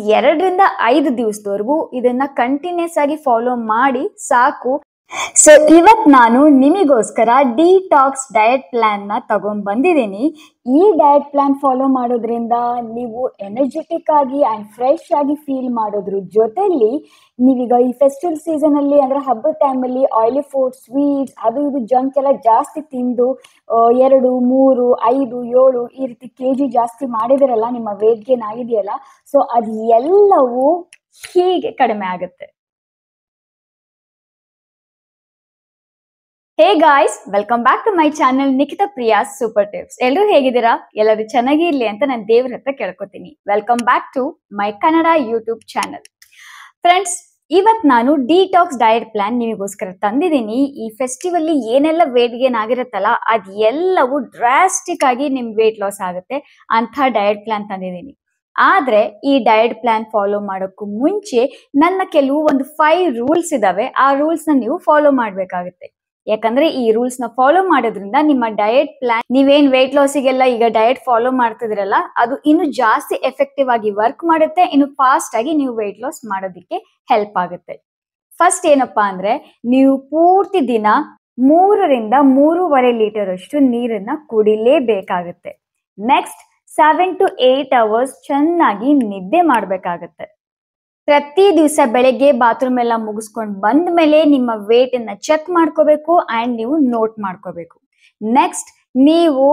2-5 ದಿವಸದವರೆಗೂ ಇದನ್ನ ಕಂಟಿನ್ಯೂಸ್ ಆಗಿ ಫಾಲೋ ಮಾಡಿ ಸಾಕು. ಸೊ ಇವತ್ತು ನಾನು ನಿಮಗೋಸ್ಕರ ಡಿಟಾಕ್ಸ್ ಡಯಟ್ ಪ್ಲಾನ್ ನ ತಗೊಂಡ್ ಬಂದಿದ್ದೀನಿ. ಈ ಡಯಟ್ ಪ್ಲಾನ್ ಫಾಲೋ ಮಾಡೋದ್ರಿಂದ ನೀವು ಎನರ್ಜೆಟಿಕ್ ಆಗಿ ಅಂಡ್ ಫ್ರೆಶ್ ಆಗಿ ಫೀಲ್ ಮಾಡೋದ್ರ ಜೊತೆಲಿ ನೀವೀಗ ಈ ಫೆಸ್ಟಿವಲ್ ಸೀಸನ್ ಅಲ್ಲಿ ಅಂದ್ರೆ ಹಬ್ಬದ ಟೈಮಲ್ಲಿ ಆಯಿಲಿ ಫುಡ್, ಸ್ವೀಟ್ಸ್, ಅದು ಇದು ಜಂಕ್ ಎಲ್ಲ ಜಾಸ್ತಿ ತಿಂದು 2, 3, 5, 7 ಈ ರೀತಿ ಕೆಜಿ ಜಾಸ್ತಿ ಮಾಡಿದಿರಲ್ಲ, ನಿಮ್ಮ ವೇಟ್ ಗೇನ್ ಆಗಿದೆಯಲ್ಲ, ಸೊ ಅದು ಎಲ್ಲವೂ ಹೀಗೆ ಕಡಿಮೆ ಆಗುತ್ತೆ. Hey guys, welcome back to my channel Nikhita Priya's super tips. ಎಲ್ಲರೂ ಹೇಗಿದ್ದೀರಾ? ಎಲ್ಲರೂ ಚೆನ್ನಾಗಿರ್ಲಿ ಅಂತ ನಾನು ದೇವ್ರ ಹತ್ರ ಕೇಳ್ಕೊತೀನಿ. Welcome back to my Kannada YouTube channel. Friends, ಇವತ್ತು ನಾನು ಡಿಟಾಕ್ಸ್ ಡಯಟ್ ಪ್ಲಾನ್ ನಿಮಗೋಸ್ಕರ ತಂದಿದ್ದೀನಿ. ಈ ಫೆಸ್ಟಿವಲ್ ಏನೆಲ್ಲ ವೇಟ್ ಗೇನ್ ಆಗಿರುತ್ತಲ್ಲ, ಅದು ಎಲ್ಲವೂ ಡ್ರಾಸ್ಟಿಕ್ ಆಗಿ ನಿಮ್ ವೇಟ್ ಲಾಸ್ ಆಗುತ್ತೆ ಅಂತ ಡಯಟ್ ಪ್ಲಾನ್ ತಂದಿದ್ದೀನಿ. ಆದ್ರೆ ಈ ಡಯಟ್ ಪ್ಲಾನ್ ಫಾಲೋ ಮಾಡೋಕ್ಕೂ ಮುಂಚೆ ನನ್ನ ಕೆಲವು ಒಂದು 5 ರೂಲ್ಸ್ ಇದಾವೆ. ಆ ರೂಲ್ಸ್ ನ ನೀವು ಫಾಲೋ ಮಾಡ್ಬೇಕಾಗುತ್ತೆ. ಯಾಕಂದ್ರೆ ಈ ರೂಲ್ಸ್ ನ ಫಾಲೋ ಮಾಡೋದ್ರಿಂದ ನಿಮ್ಮ ಡಯಟ್ ಪ್ಲಾನ್, ನೀವೇನ್ ವೇಟ್ ಲಾಸಿಗೆಲ್ಲ ಈಗ ಡಯಟ್ ಫಾಲೋ ಮಾಡ್ತಿದ್ರಲ್ಲ, ಅದು ಇನ್ನು ಜಾಸ್ತಿ ಎಫೆಕ್ಟಿವ್ ಆಗಿ ವರ್ಕ್ ಮಾಡುತ್ತೆ. ಇನ್ನು ಫಾಸ್ಟ್ ಆಗಿ ನೀವು ವೇಟ್ ಲಾಸ್ ಮಾಡೋದಕ್ಕೆ ಹೆಲ್ಪ್ ಆಗುತ್ತೆ. ಫಸ್ಟ್ ಏನಪ್ಪಾ ಅಂದ್ರೆ, ನೀವು ಪೂರ್ತಿ ದಿನ 3ರಿಂದ 3.5 ಲೀಟರ್ ಅಷ್ಟು ನೀರನ್ನ ಕುಡಿಲೇಬೇಕಾಗುತ್ತೆ. ನೆಕ್ಸ್ಟ್ 7 to 8 hours ಚೆನ್ನಾಗಿ ನಿದ್ದೆ ಮಾಡ್ಬೇಕಾಗತ್ತೆ. ಪ್ರತಿ ದಿವಸ ಬೆಳಗ್ಗೆ ಬಾತ್ರೂಮ್ ಎಲ್ಲ ಮುಗಿಸ್ಕೊಂಡು ಬಂದ ಮೇಲೆ ನಿಮ್ಮ ವೇಟ್ ಅನ್ನ ಚೆಕ್ ಮಾಡ್ಕೋಬೇಕು ಅಂಡ್ ನೀವು ನೋಟ್ ಮಾಡ್ಕೋಬೇಕು. ನೆಕ್ಸ್ಟ್, ನೀವು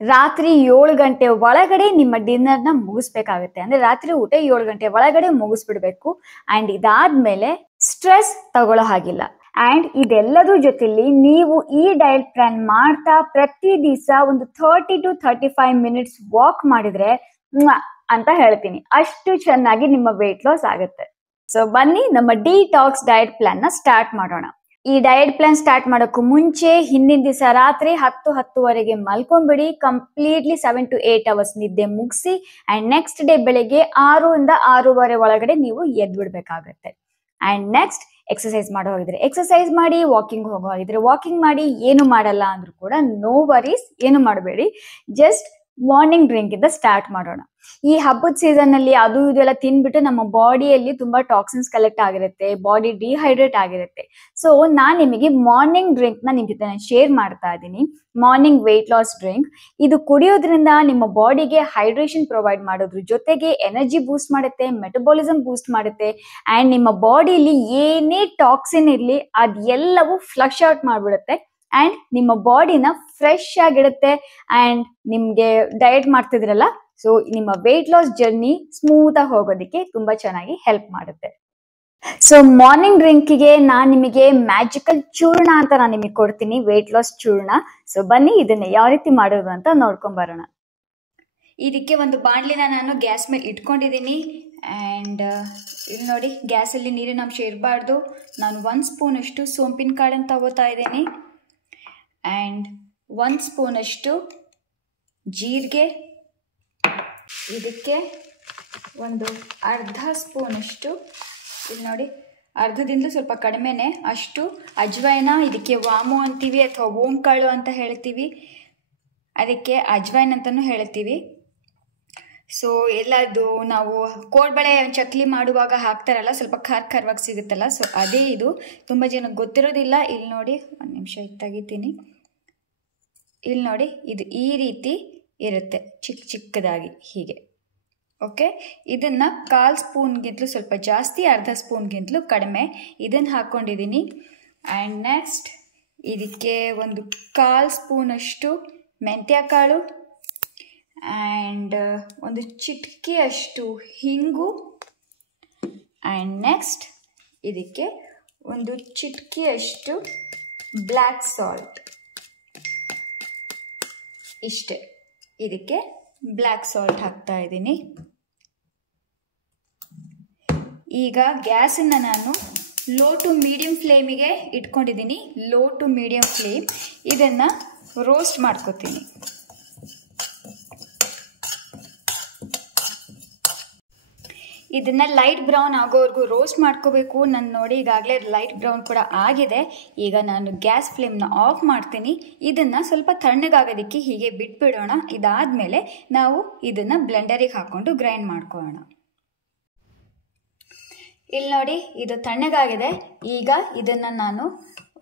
ರಾತ್ರಿ 7 ಗಂಟೆ ಒಳಗಡೆ ನಿಮ್ಮ ಡಿನ್ನರ್ ನ ಮುಗಿಸ್ಬೇಕಾಗುತ್ತೆ. ಅಂದ್ರೆ ರಾತ್ರಿ ಊಟ 7 ಗಂಟೆ ಒಳಗಡೆ ಮುಗಿಸ್ಬಿಡ್ಬೇಕು. ಅಂಡ್ ಇದಾದ್ಮೇಲೆ ಸ್ಟ್ರೆಸ್ ತಗೊಳ್ಳೋ ಹಾಗಿಲ್ಲ. ಅಂಡ್ ಇದೆಲ್ಲದ್ರ ಜೊತೆಲಿ ನೀವು ಈ ಡಯಟ್ ಪ್ಲಾನ್ ಮಾಡ್ತಾ ಪ್ರತಿ ದಿವಸ ಒಂದು 30 to 35 ಮಿನಿಟ್ಸ್ ವಾಕ್ ಮಾಡಿದ್ರೆ ಅಂತ ಹೇಳ್ತೀನಿ, ಅಷ್ಟು ಚೆನ್ನಾಗಿ ನಿಮ್ಮ ವೇಟ್ ಲಾಸ್ ಆಗುತ್ತೆ. ಸೊ ಬನ್ನಿ ನಮ್ಮ ಡಿಟಾಕ್ಸ್ ಡಯಟ್ ಪ್ಲಾನ್ ನ ಸ್ಟಾರ್ಟ್ ಮಾಡೋಣ. ಈ ಡಯಟ್ ಪ್ಲಾನ್ ಸ್ಟಾರ್ಟ್ ಮಾಡೋಕ್ಕೂ ಮುಂಚೆ ಹಿಂದಿನ ದಿವಸ ರಾತ್ರಿ 10-10:30 ಮಲ್ಕೊಂಡ್ಬಿಡಿ. ಕಂಪ್ಲೀಟ್ಲಿ 7 to 8 hours ನಿದ್ದೆ ಮುಗಿಸಿ ಅಂಡ್ ನೆಕ್ಸ್ಟ್ ಡೇ ಬೆಳಿಗ್ಗೆ 6ರಿಂದ 6:30 ಒಳಗಡೆ ನೀವು ಎದ್ದು ಬಿಡ್ಬೇಕಾಗತ್ತೆ. ಅಂಡ್ ನೆಕ್ಸ್ಟ್, ಎಕ್ಸರ್ಸೈಸ್ ಮಾಡೋ ಹೋಗಿದ್ರೆ ಎಕ್ಸರ್ಸೈಸ್ ಮಾಡಿ, ವಾಕಿಂಗ್ ಹೋಗೋ ಹೋಗಿದ್ರೆ ವಾಕಿಂಗ್ ಮಾಡಿ. ಏನು ಮಾಡಲ್ಲ ಅಂದ್ರೂ ಕೂಡ ನೋ ವರೀಸ್, ಏನು ಮಾಡಬೇಡಿ. ಜಸ್ಟ್ ಮಾರ್ನಿಂಗ್ ಡ್ರಿಂಕ್ ಇಂದ ಸ್ಟಾರ್ಟ್ ಮಾಡೋಣ. ಈ ಹಬ್ಬದ ಸೀಸನ್ ಅಲ್ಲಿ ಅದು ಇದೆಲ್ಲ ತಿನ್ಬಿಟ್ಟು ನಮ್ಮ ಬಾಡಿಯಲ್ಲಿ ತುಂಬಾ ಟಾಕ್ಸಿನ್ಸ್ ಕಲೆಕ್ಟ್ ಆಗಿರುತ್ತೆ, ಬಾಡಿ ಡಿಹೈಡ್ರೇಟ್ ಆಗಿರುತ್ತೆ. ಸೊ ನಾನ್ ನಿಮಗೆ ಮಾರ್ನಿಂಗ್ ಡ್ರಿಂಕ್ ನ ನಿಮ್ ಜೊತೆ ಶೇರ್ ಮಾಡ್ತಾ ಇದ್ದೀನಿ. Morning weight loss drink. ಇದು ಕುಡಿಯೋದ್ರಿಂದ ನಿಮ್ಮ ಬಾಡಿಗೆ ಹೈಡ್ರೇಷನ್ ಪ್ರೊವೈಡ್ ಮಾಡೋದ್ರ ಜೊತೆಗೆ ಎನರ್ಜಿ ಬೂಸ್ಟ್ ಮಾಡುತ್ತೆ, ಮೆಟಬಾಲಿಸಮ್ ಬೂಸ್ಟ್ ಮಾಡುತ್ತೆ ಅಂಡ್ ನಿಮ್ಮ ಬಾಡಿಲಿ ಏನೇ ಟಾಕ್ಸಿನ್ ಇರ್ಲಿ ಅದೆಲ್ಲವೂ ಫ್ಲಶ್ ಔಟ್ ಮಾಡ್ಬಿಡುತ್ತೆ ಅಂಡ್ ನಿಮ್ಮ ಬಾಡಿನ ಫ್ರೆಶ್ ಆಗಿಡುತ್ತೆ. ಅಂಡ್ ನಿಮ್ಗೆ ಡಯಟ್ ಮಾಡ್ತಿದ್ರಲ್ಲ, ಸೊ ನಿಮ್ಮ ವೇಟ್ ಲಾಸ್ ಜರ್ನಿ ಸ್ಮೂತ್ ಆಗಿ ಹೋಗೋದಕ್ಕೆ ತುಂಬಾ ಚೆನ್ನಾಗಿ ಹೆಲ್ಪ್ ಮಾಡುತ್ತೆ. ಸೊ ಮಾರ್ನಿಂಗ್ ಡ್ರಿಂಕಿಗೆ ನಾನು ನಿಮಗೆ ಮ್ಯಾಜಿಕಲ್ ಚೂರ್ಣ ಅಂತ ನಾನು ನಿಮಗೆ ಕೊಡ್ತೀನಿ, ವೇಟ್ ಲಾಸ್ ಚೂರ್ಣ. ಸೊ ಬನ್ನಿ ಇದನ್ನ ಯಾವ ರೀತಿ ಮಾಡೋದು ಅಂತ ನೋಡ್ಕೊಂಡ್ ಬರೋಣ. ಇದಕ್ಕೆ ಒಂದು ಬಾಣಲಿನ ನಾನು ಗ್ಯಾಸ್ ಮೇಲೆ ಇಟ್ಕೊಂಡಿದ್ದೀನಿ. ಆ್ಯಂಡ್ ಇಲ್ಲಿ ನೋಡಿ, ಗ್ಯಾಸಲ್ಲಿ ನೀರಿನ ಅಂಶ ಇರಬಾರ್ದು. ನಾನು 1 ಸ್ಪೂನ್ ಅಷ್ಟು ಸೋಂಪಿನ ಕಾಳನ್ನು ತಗೋತಾ ಇದ್ದೀನಿ. ಆ್ಯಂಡ್ 1 ಸ್ಪೂನ್ ಅಷ್ಟು ಜೀರಿಗೆ, ಇದಕ್ಕೆ ಒಂದು ಅರ್ಧ ಸ್ಪೂನ್ ಅಷ್ಟು, ಇಲ್ಲಿ ನೋಡಿ ಅರ್ಧದಿಂದಲೂ ಸ್ವಲ್ಪ ಕಡಿಮೆನೆ ಅಷ್ಟು ಅಜ್ವೈನ, ಇದಕ್ಕೆ ವಾಮು ಅಂತೀವಿ ಅಥವಾ ಓಂಕಾಳು ಅಂತ ಹೇಳ್ತೀವಿ, ಅದಕ್ಕೆ ಅಜ್ವೈನ್ ಅಂತಲೂ ಹೇಳ್ತೀವಿ. ಸೊ ಎಲ್ಲದು ನಾವು ಕೋಡ್ಬಳೆ ಚಕ್ಲಿ ಮಾಡುವಾಗ ಹಾಕ್ತಾರಲ್ಲ, ಸ್ವಲ್ಪ ಖಾರವಾಗಿ ಸಿಗುತ್ತಲ್ಲ, ಸೊ ಅದೇ ಇದು. ತುಂಬ ಜನಕ್ಕೆ ಗೊತ್ತಿರೋದಿಲ್ಲ. ಇಲ್ಲಿ ನೋಡಿ, ಒಂದು ನಿಮಿಷ ತೆಗಿತೀನಿ. ಇಲ್ಲಿ ನೋಡಿ, ಇದು ಈ ರೀತಿ ಇರುತ್ತೆ, ಚಿಕ್ಕದಾಗಿ ಹೀಗೆ. ಓಕೆ, ಇದನ್ನು 1/4 ಸ್ಪೂನ್ಗಿಂತಲೂ ಸ್ವಲ್ಪ ಜಾಸ್ತಿ, ಅರ್ಧ ಸ್ಪೂನ್ಗಿಂತಲೂ ಕಡಿಮೆ ಇದನ್ನು ಹಾಕ್ಕೊಂಡಿದ್ದೀನಿ. ಆ್ಯಂಡ್ ನೆಕ್ಸ್ಟ್, ಇದಕ್ಕೆ ಒಂದು 1/4 ಸ್ಪೂನಷ್ಟು ಮೆಂತ್ಯ ಕಾಳು ಆ್ಯಂಡ್ ಒಂದು ಚಿಟಿಕೆಯಷ್ಟು ಹಿಂಗು. ಆ್ಯಂಡ್ ನೆಕ್ಸ್ಟ್, ಇದಕ್ಕೆ ಒಂದು ಚಿಟಿಕೆಯಷ್ಟು ಬ್ಲ್ಯಾಕ್ ಸಾಲ್ಟ್. ಇಷ್ಟೇ, ಇದಕ್ಕೆ ಬ್ಲ್ಯಾಕ್ ಸಾಲ್ಟ್ ಹಾಕ್ತಾ ಇದ್ದೀನಿ. ಈಗ ಗ್ಯಾಸನ್ನು ನಾನು ಲೋ ಟು ಮೀಡಿಯಂ ಫ್ಲೇಮಿಗೆ ಇಟ್ಕೊಂಡಿದ್ದೀನಿ. Low to medium flame. ಇದನ್ನು ರೋಸ್ಟ್ ಮಾಡ್ಕೊತೀನಿ. ಇದನ್ನ ಲೈಟ್ ಬ್ರೌನ್ ಆಗೋವರೆಗೂ ರೋಸ್ಟ್ ಮಾಡ್ಕೋಬೇಕು. ನಾನು ನೋಡಿ ಈಗಾಗಲೇ ಲೈಟ್ ಬ್ರೌನ್ ಕೂಡ ಆಗಿದೆ. ಈಗ ನಾನು ಗ್ಯಾಸ್ ಫ್ಲೇಮ್ನ ಆಫ್ ಮಾಡ್ತೀನಿ. ಇದನ್ನು ಸ್ವಲ್ಪ ತಣ್ಣಗಾಗೋದಕ್ಕೆ ಹೀಗೆ ಬಿಟ್ಬಿಡೋಣ. ಇದಾದಮೇಲೆ ನಾವು ಇದನ್ನು ಬ್ಲೆಂಡರಿಗೆ ಹಾಕ್ಕೊಂಡು ಗ್ರೈಂಡ್ ಮಾಡ್ಕೊಳ್ಳೋಣ. ಇಲ್ಲಿ ನೋಡಿ, ಇದು ತಣ್ಣಗಾಗಿದೆ. ಈಗ ಇದನ್ನು ನಾನು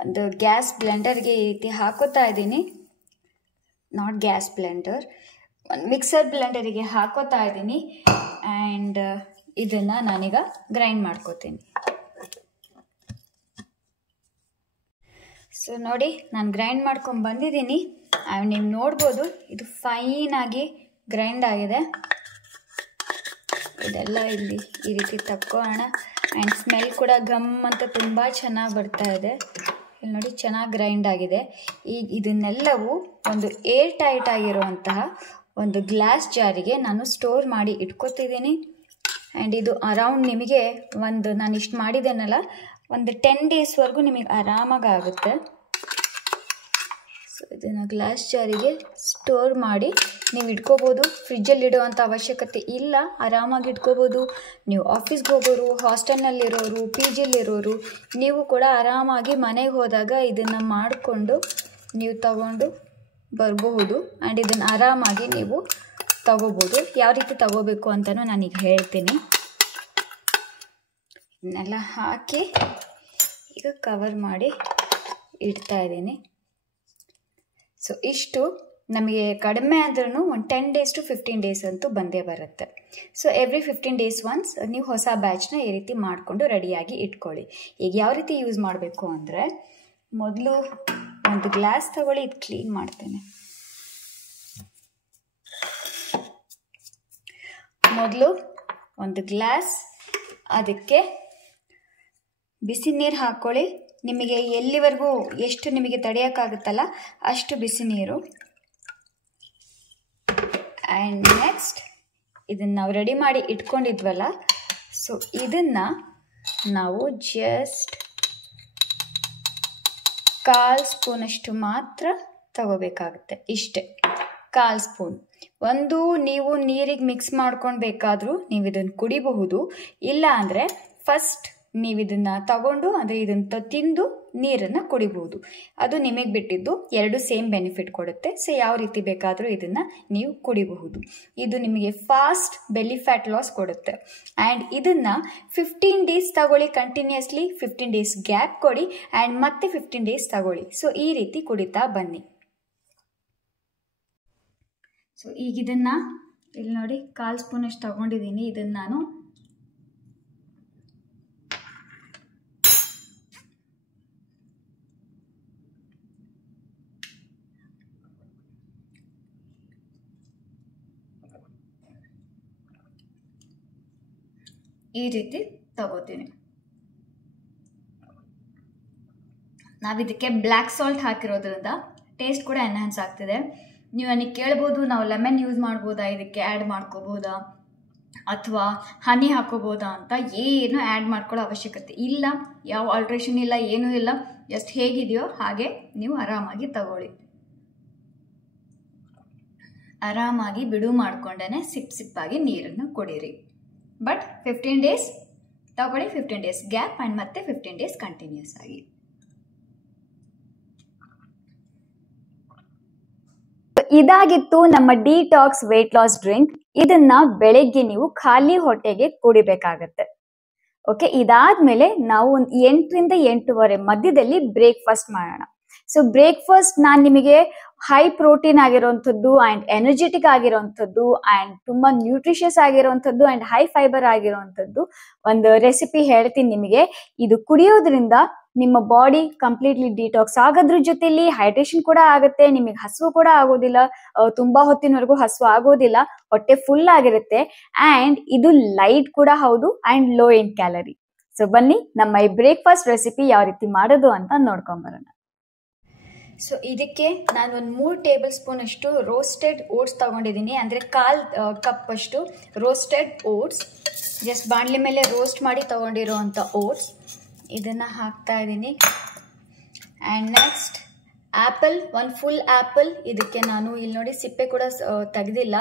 ಒಂದು ಗ್ಯಾಸ್ ಬ್ಲೆಂಡರ್ಗೆ ಈ ರೀತಿ ಹಾಕೋತಾ ಇದ್ದೀನಿ. ನಾಟ್ ಗ್ಯಾಸ್ ಬ್ಲೆಂಡರ್, ಒಂದು ಮಿಕ್ಸರ್ ಬ್ಲೆಂಡರಿಗೆ ಹಾಕೋತಾ ಇದ್ದೀನಿ. ಆ್ಯಂಡ್ ಇದನ್ನು ನಾನೀಗ ಗ್ರೈಂಡ್ ಮಾಡ್ಕೋತೀನಿ. ಸೊ ನೋಡಿ, ನಾನು ಗ್ರೈಂಡ್ ಮಾಡ್ಕೊಂಡು ಬಂದಿದ್ದೀನಿ. ನೀವು ನೋಡ್ಬೋದು, ಇದು ಫೈನಾಗಿ ಗ್ರೈಂಡ್ ಆಗಿದೆ. ಇದೆಲ್ಲ ಇಲ್ಲಿ ಈ ರೀತಿ ತಕ್ಕೊಳ್ಳೋಣ. ಆ್ಯಂಡ್ ಸ್ಮೆಲ್ ಕೂಡ ಗಮ್ ಅಂತ ತುಂಬ ಚೆನ್ನಾಗಿ ಬರ್ತಾ ಇದೆ. ಇಲ್ಲಿ ನೋಡಿ, ಚೆನ್ನಾಗಿ ಗ್ರೈಂಡ್ ಆಗಿದೆ. ಈಗ ಇದನ್ನೆಲ್ಲವೂ ಒಂದು ಏರ್ ಟೈಟ್ ಆಗಿರುವಂತಹ ಒಂದು ಗ್ಲಾಸ್ ಜಾರಿಗೆ ನಾನು ಸ್ಟೋರ್ ಮಾಡಿ ಇಟ್ಕೊತಿದ್ದೀನಿ. ಆ್ಯಂಡ್ ಇದು ಅರೌಂಡ್ ನಿಮಗೆ ನಾನು ಇಷ್ಟು ಮಾಡಿದ್ದೇನಲ್ಲ, ಒಂದು 10 ಡೇಸ್ವರೆಗೂ ನಿಮಗೆ ಆರಾಮಾಗಿ ಆಗುತ್ತೆ. ಸೊ ಇದನ್ನು ಗ್ಲಾಸ್ ಜಾರಿಗೆ ಸ್ಟೋರ್ ಮಾಡಿ ನೀವು ಇಟ್ಕೋಬೋದು. ಫ್ರಿಜ್ಜಲ್ಲಿ ಇಡುವಂಥ ಅವಶ್ಯಕತೆ ಇಲ್ಲ, ಆರಾಮಾಗಿ ಇಟ್ಕೋಬೋದು. ನೀವು ಆಫೀಸ್ಗೆ ಹೋಗೋರು, ಹಾಸ್ಟೆಲ್ನಲ್ಲಿರೋರು, ಪಿ ಜಿಲಿರೋರು, ನೀವು ಕೂಡ ಆರಾಮಾಗಿ ಮನೆಗೆ ಹೋದಾಗ ಇದನ್ನು ಮಾಡಿಕೊಂಡು ನೀವು ತಗೊಂಡು ಬರಬಹುದು. ಆ್ಯಂಡ್ ಇದನ್ನು ಆರಾಮಾಗಿ ನೀವು ತಗೋಬೋದು. ಯಾವ ರೀತಿ ತಗೋಬೇಕು ಅಂತಲೂ ನಾನೀಗ ಹೇಳ್ತೀನಿ. ಇದನ್ನೆಲ್ಲ ಹಾಕಿ ಈಗ ಕವರ್ ಮಾಡಿ ಇಡ್ತಾ ಇದ್ದೀನಿ. ಸೊ ಇಷ್ಟು ನಮಗೆ ಕಡಿಮೆ ಆದ್ರೂ ಒಂದು 10 ಡೇಸ್ ಟು 15 ಡೇಸ್ ಅಂತೂ ಬಂದೇ ಬರುತ್ತೆ. ಸೊ ಎವ್ರಿ 15 ಡೇಸ್ ಒನ್ಸ್ ನೀವು ಹೊಸ ಬ್ಯಾಚ್ನ ಈ ರೀತಿ ಮಾಡಿಕೊಂಡು ರೆಡಿಯಾಗಿ ಇಟ್ಕೊಳ್ಳಿ. ಈಗ ಯಾವ ರೀತಿ ಯೂಸ್ ಮಾಡಬೇಕು ಅಂದರೆ, ಮೊದಲು ಒಂದು ಗ್ಲಾಸ್ ತಗೊಳ್ಳಿ. ಇದು ಕ್ಲೀನ್ ಮಾಡ್ತೇನೆ. ಮೊದಲು ಒಂದು ಗ್ಲಾಸ್, ಅದಕ್ಕೆ ಬಿಸಿ ನೀರು ಹಾಕ್ಕೊಳ್ಳಿ. ನಿಮಗೆ ಎಲ್ಲಿವರೆಗೂ ಎಷ್ಟು ನಿಮಗೆ ತಡೆಯೋಕ್ಕಾಗುತ್ತಲ್ಲ ಅಷ್ಟು ಬಿಸಿ ನೀರು. ಆ್ಯಂಡ್ ನೆಕ್ಸ್ಟ್ ಇದನ್ನು ನಾವು ರೆಡಿ ಮಾಡಿ ಇಟ್ಕೊಂಡಿದ್ವಲ್ಲ, ಸೊ ಇದನ್ನು ನಾವು ಜಸ್ಟ್ 1/4 ಸ್ಪೂನಷ್ಟು ಮಾತ್ರ ತಗೋಬೇಕಾಗುತ್ತೆ. ಇಷ್ಟೇ, 1/4 ಸ್ಪೂನ್. ನೀವು ನೀರಿಗೆ ಮಿಕ್ಸ್ ಮಾಡ್ಕೊಂಡು ಬೇಕಾದರೂ ನೀವು ಇದನ್ನು ಕುಡಿಬಹುದು. ಇಲ್ಲ ಅಂದರೆ ಫಸ್ಟ್ ನೀವು ಇದನ್ನು ತಗೊಂಡು ಅಂದರೆ ಇದನ್ನು ತಿಂದು ನೀರನ್ನು ಕುಡಿಬಹುದು. ಅದು ನಿಮಗೆ ಬಿಟ್ಟಿದ್ದು. ಎರಡು ಸೇಮ್ ಬೆನಿಫಿಟ್ ಕೊಡುತ್ತೆ. ಸೊ ಯಾವ ರೀತಿ ಬೇಕಾದರೂ ಇದನ್ನು ನೀವು ಕುಡಿಬಹುದು. ಇದು ನಿಮಗೆ ಫಾಸ್ಟ್ ಬೆಲ್ಲಿ ಫ್ಯಾಟ್ ಲಾಸ್ ಕೊಡುತ್ತೆ. ಆ್ಯಂಡ್ ಇದನ್ನು 15 ಡೇಸ್ ತಗೊಳ್ಳಿ ಕಂಟಿನ್ಯೂಸ್ಲಿ. 15 ಡೇಸ್ ಗ್ಯಾಪ್ ಕೊಡಿ ಆ್ಯಂಡ್ ಮತ್ತೆ 15 ಡೇಸ್ ತಗೊಳ್ಳಿ. ಸೊ ಈ ರೀತಿ ಕುಡಿತಾ ಬನ್ನಿ. ಸೊ ಈಗ ಇದನ್ನು ಇಲ್ಲಿ ನೋಡಿ 1/4 ಸ್ಪೂನಷ್ಟು ತಗೊಂಡಿದ್ದೀನಿ. ಇದನ್ನು ನಾನು ಈ ರೀತಿ ತಗೋತೀನಿ. ನಾವಿದಕ್ಕೆ ಬ್ಲ್ಯಾಕ್ ಸಾಲ್ಟ್ ಹಾಕಿರೋದ್ರಿಂದ ಟೇಸ್ಟ್ ಕೂಡ ಎನ್ಹಾನ್ಸ್ ಆಗ್ತಿದೆ. ನೀವು ನನಗೆ ಕೇಳ್ಬೋದು, ನಾವು ಲೆಮನ್ ಯೂಸ್ ಮಾಡ್ಬೋದಾ, ಇದಕ್ಕೆ ಆ್ಯಡ್ ಮಾಡ್ಕೋಬೋದಾ ಅಥವಾ ಹನಿ ಹಾಕೋಬೋದಾ ಅಂತ. ಏನು ಆ್ಯಡ್ ಮಾಡ್ಕೊಳ್ಳೋ ಅವಶ್ಯಕತೆ ಇಲ್ಲ, ಯಾವ ಆಲ್ಟ್ರೇಷನ್ ಇಲ್ಲ, ಏನೂ ಇಲ್ಲ. ಜಸ್ಟ್ ಹೇಗಿದೆಯೋ ಹಾಗೆ ನೀವು ಆರಾಮಾಗಿ ತಗೊಳ್ಳಿ. ಆರಾಮಾಗಿ ಬಿಡು ಮಾಡ್ಕೊಂಡೇ ಸಿಪ್ಪಾಗಿ ನೀರನ್ನು ಕುಡೀರಿ. ಬಟ್ 15 ಡೇಸ್ ತಗೊಳ್ಳಿ, 15 ಡೇಸ್ ಗ್ಯಾಪ್ ಆ್ಯಂಡ್ ಮತ್ತೆ 15 ಡೇಸ್ ಕಂಟಿನ್ಯೂಸ್ ಆಗಿ. ಇದಾಗಿತ್ತು ನಮ್ಮ ಡಿಟಾಕ್ಸ್ ವೇಟ್ ಲಾಸ್ ಡ್ರಿಂಕ್. ಇದನ್ನ ಬೆಳಗ್ಗೆ ನೀವು ಖಾಲಿ ಹೊಟ್ಟೆಗೆ ಕುಡಿಬೇಕಾಗತ್ತೆ. ಓಕೆ, ಇದಾದ್ಮೇಲೆ ನಾವು ಒಂದು 8 ರಿಂದ 8:30 ಮಧ್ಯದಲ್ಲಿ ಬ್ರೇಕ್ಫಾಸ್ಟ್ ಮಾಡೋಣ. ಸೊ ಬ್ರೇಕ್ಫಾಸ್ಟ್ ನಾನು ನಿಮಗೆ ಹೈ ಪ್ರೋಟೀನ್ ಆಗಿರೋಂಥದ್ದು ಆ್ಯಂಡ್ ಎನರ್ಜೆಟಿಕ್ ಆಗಿರೋಂಥದ್ದು ಆ್ಯಂಡ್ ತುಂಬ ನ್ಯೂಟ್ರಿಷಿಯಸ್ ಆಗಿರೋಂಥದ್ದು ಆ್ಯಂಡ್ ಹೈ ಫೈಬರ್ ಆಗಿರೋಂಥದ್ದು ಒಂದು ರೆಸಿಪಿ ಹೇಳ್ತೀನಿ ನಿಮಗೆ. ಇದು ಕುಡಿಯೋದ್ರಿಂದ ನಿಮ್ಮ ಬಾಡಿ ಕಂಪ್ಲೀಟ್ಲಿ ಡಿಟಾಕ್ಸ್ ಆಗೋದ್ರ ಜೊತೆಲಿ ಹೈಡ್ರೇಷನ್ ಕೂಡ ಆಗುತ್ತೆ. ನಿಮಗೆ ಹಸುವು ಕೂಡ ಆಗೋದಿಲ್ಲ, ತುಂಬಾ ಹೊತ್ತಿನವರೆಗೂ ಹಸುವು ಆಗೋದಿಲ್ಲ, ಹೊಟ್ಟೆ ಫುಲ್ ಆಗಿರುತ್ತೆ. ಆ್ಯಂಡ್ ಇದು ಲೈಟ್ ಕೂಡ ಹೌದು and low in calorie. So ಬನ್ನಿ ನಮ್ಮ ಈ ಬ್ರೇಕ್ಫಾಸ್ಟ್ ರೆಸಿಪಿ ಯಾವ ರೀತಿ ಮಾಡೋದು ಅಂತ ನೋಡ್ಕೊಂಬರೋಣ. ಸೊ ಇದಕ್ಕೆ ನಾನು ಒಂದು 3 ಟೇಬಲ್ ಸ್ಪೂನ್ ಅಷ್ಟು ರೋಸ್ಟೆಡ್ ಓಟ್ಸ್ ತಗೊಂಡಿದ್ದೀನಿ. ಅಂದರೆ 1/4 ಕಪ್ ಅಷ್ಟು ರೋಸ್ಟೆಡ್ ಓಟ್ಸ್, ಜಸ್ಟ್ ಬಾಣಲಿ ಮೇಲೆ ರೋಸ್ಟ್ ಮಾಡಿ ತಗೊಂಡಿರೋವಂಥ ಓಟ್ಸ್. ಇದನ್ನು ಹಾಕ್ತಾ ಇದ್ದೀನಿ. ಆ್ಯಂಡ್ ನೆಕ್ಸ್ಟ್ ಆ್ಯಪಲ್, ಒಂದು ಫುಲ್ ಆ್ಯಪಲ್. ಇದಕ್ಕೆ ನಾನು ಇಲ್ಲಿ ನೋಡಿ ಸಿಪ್ಪೆ ಕೂಡ ತೆಗೆದಿಲ್ಲ,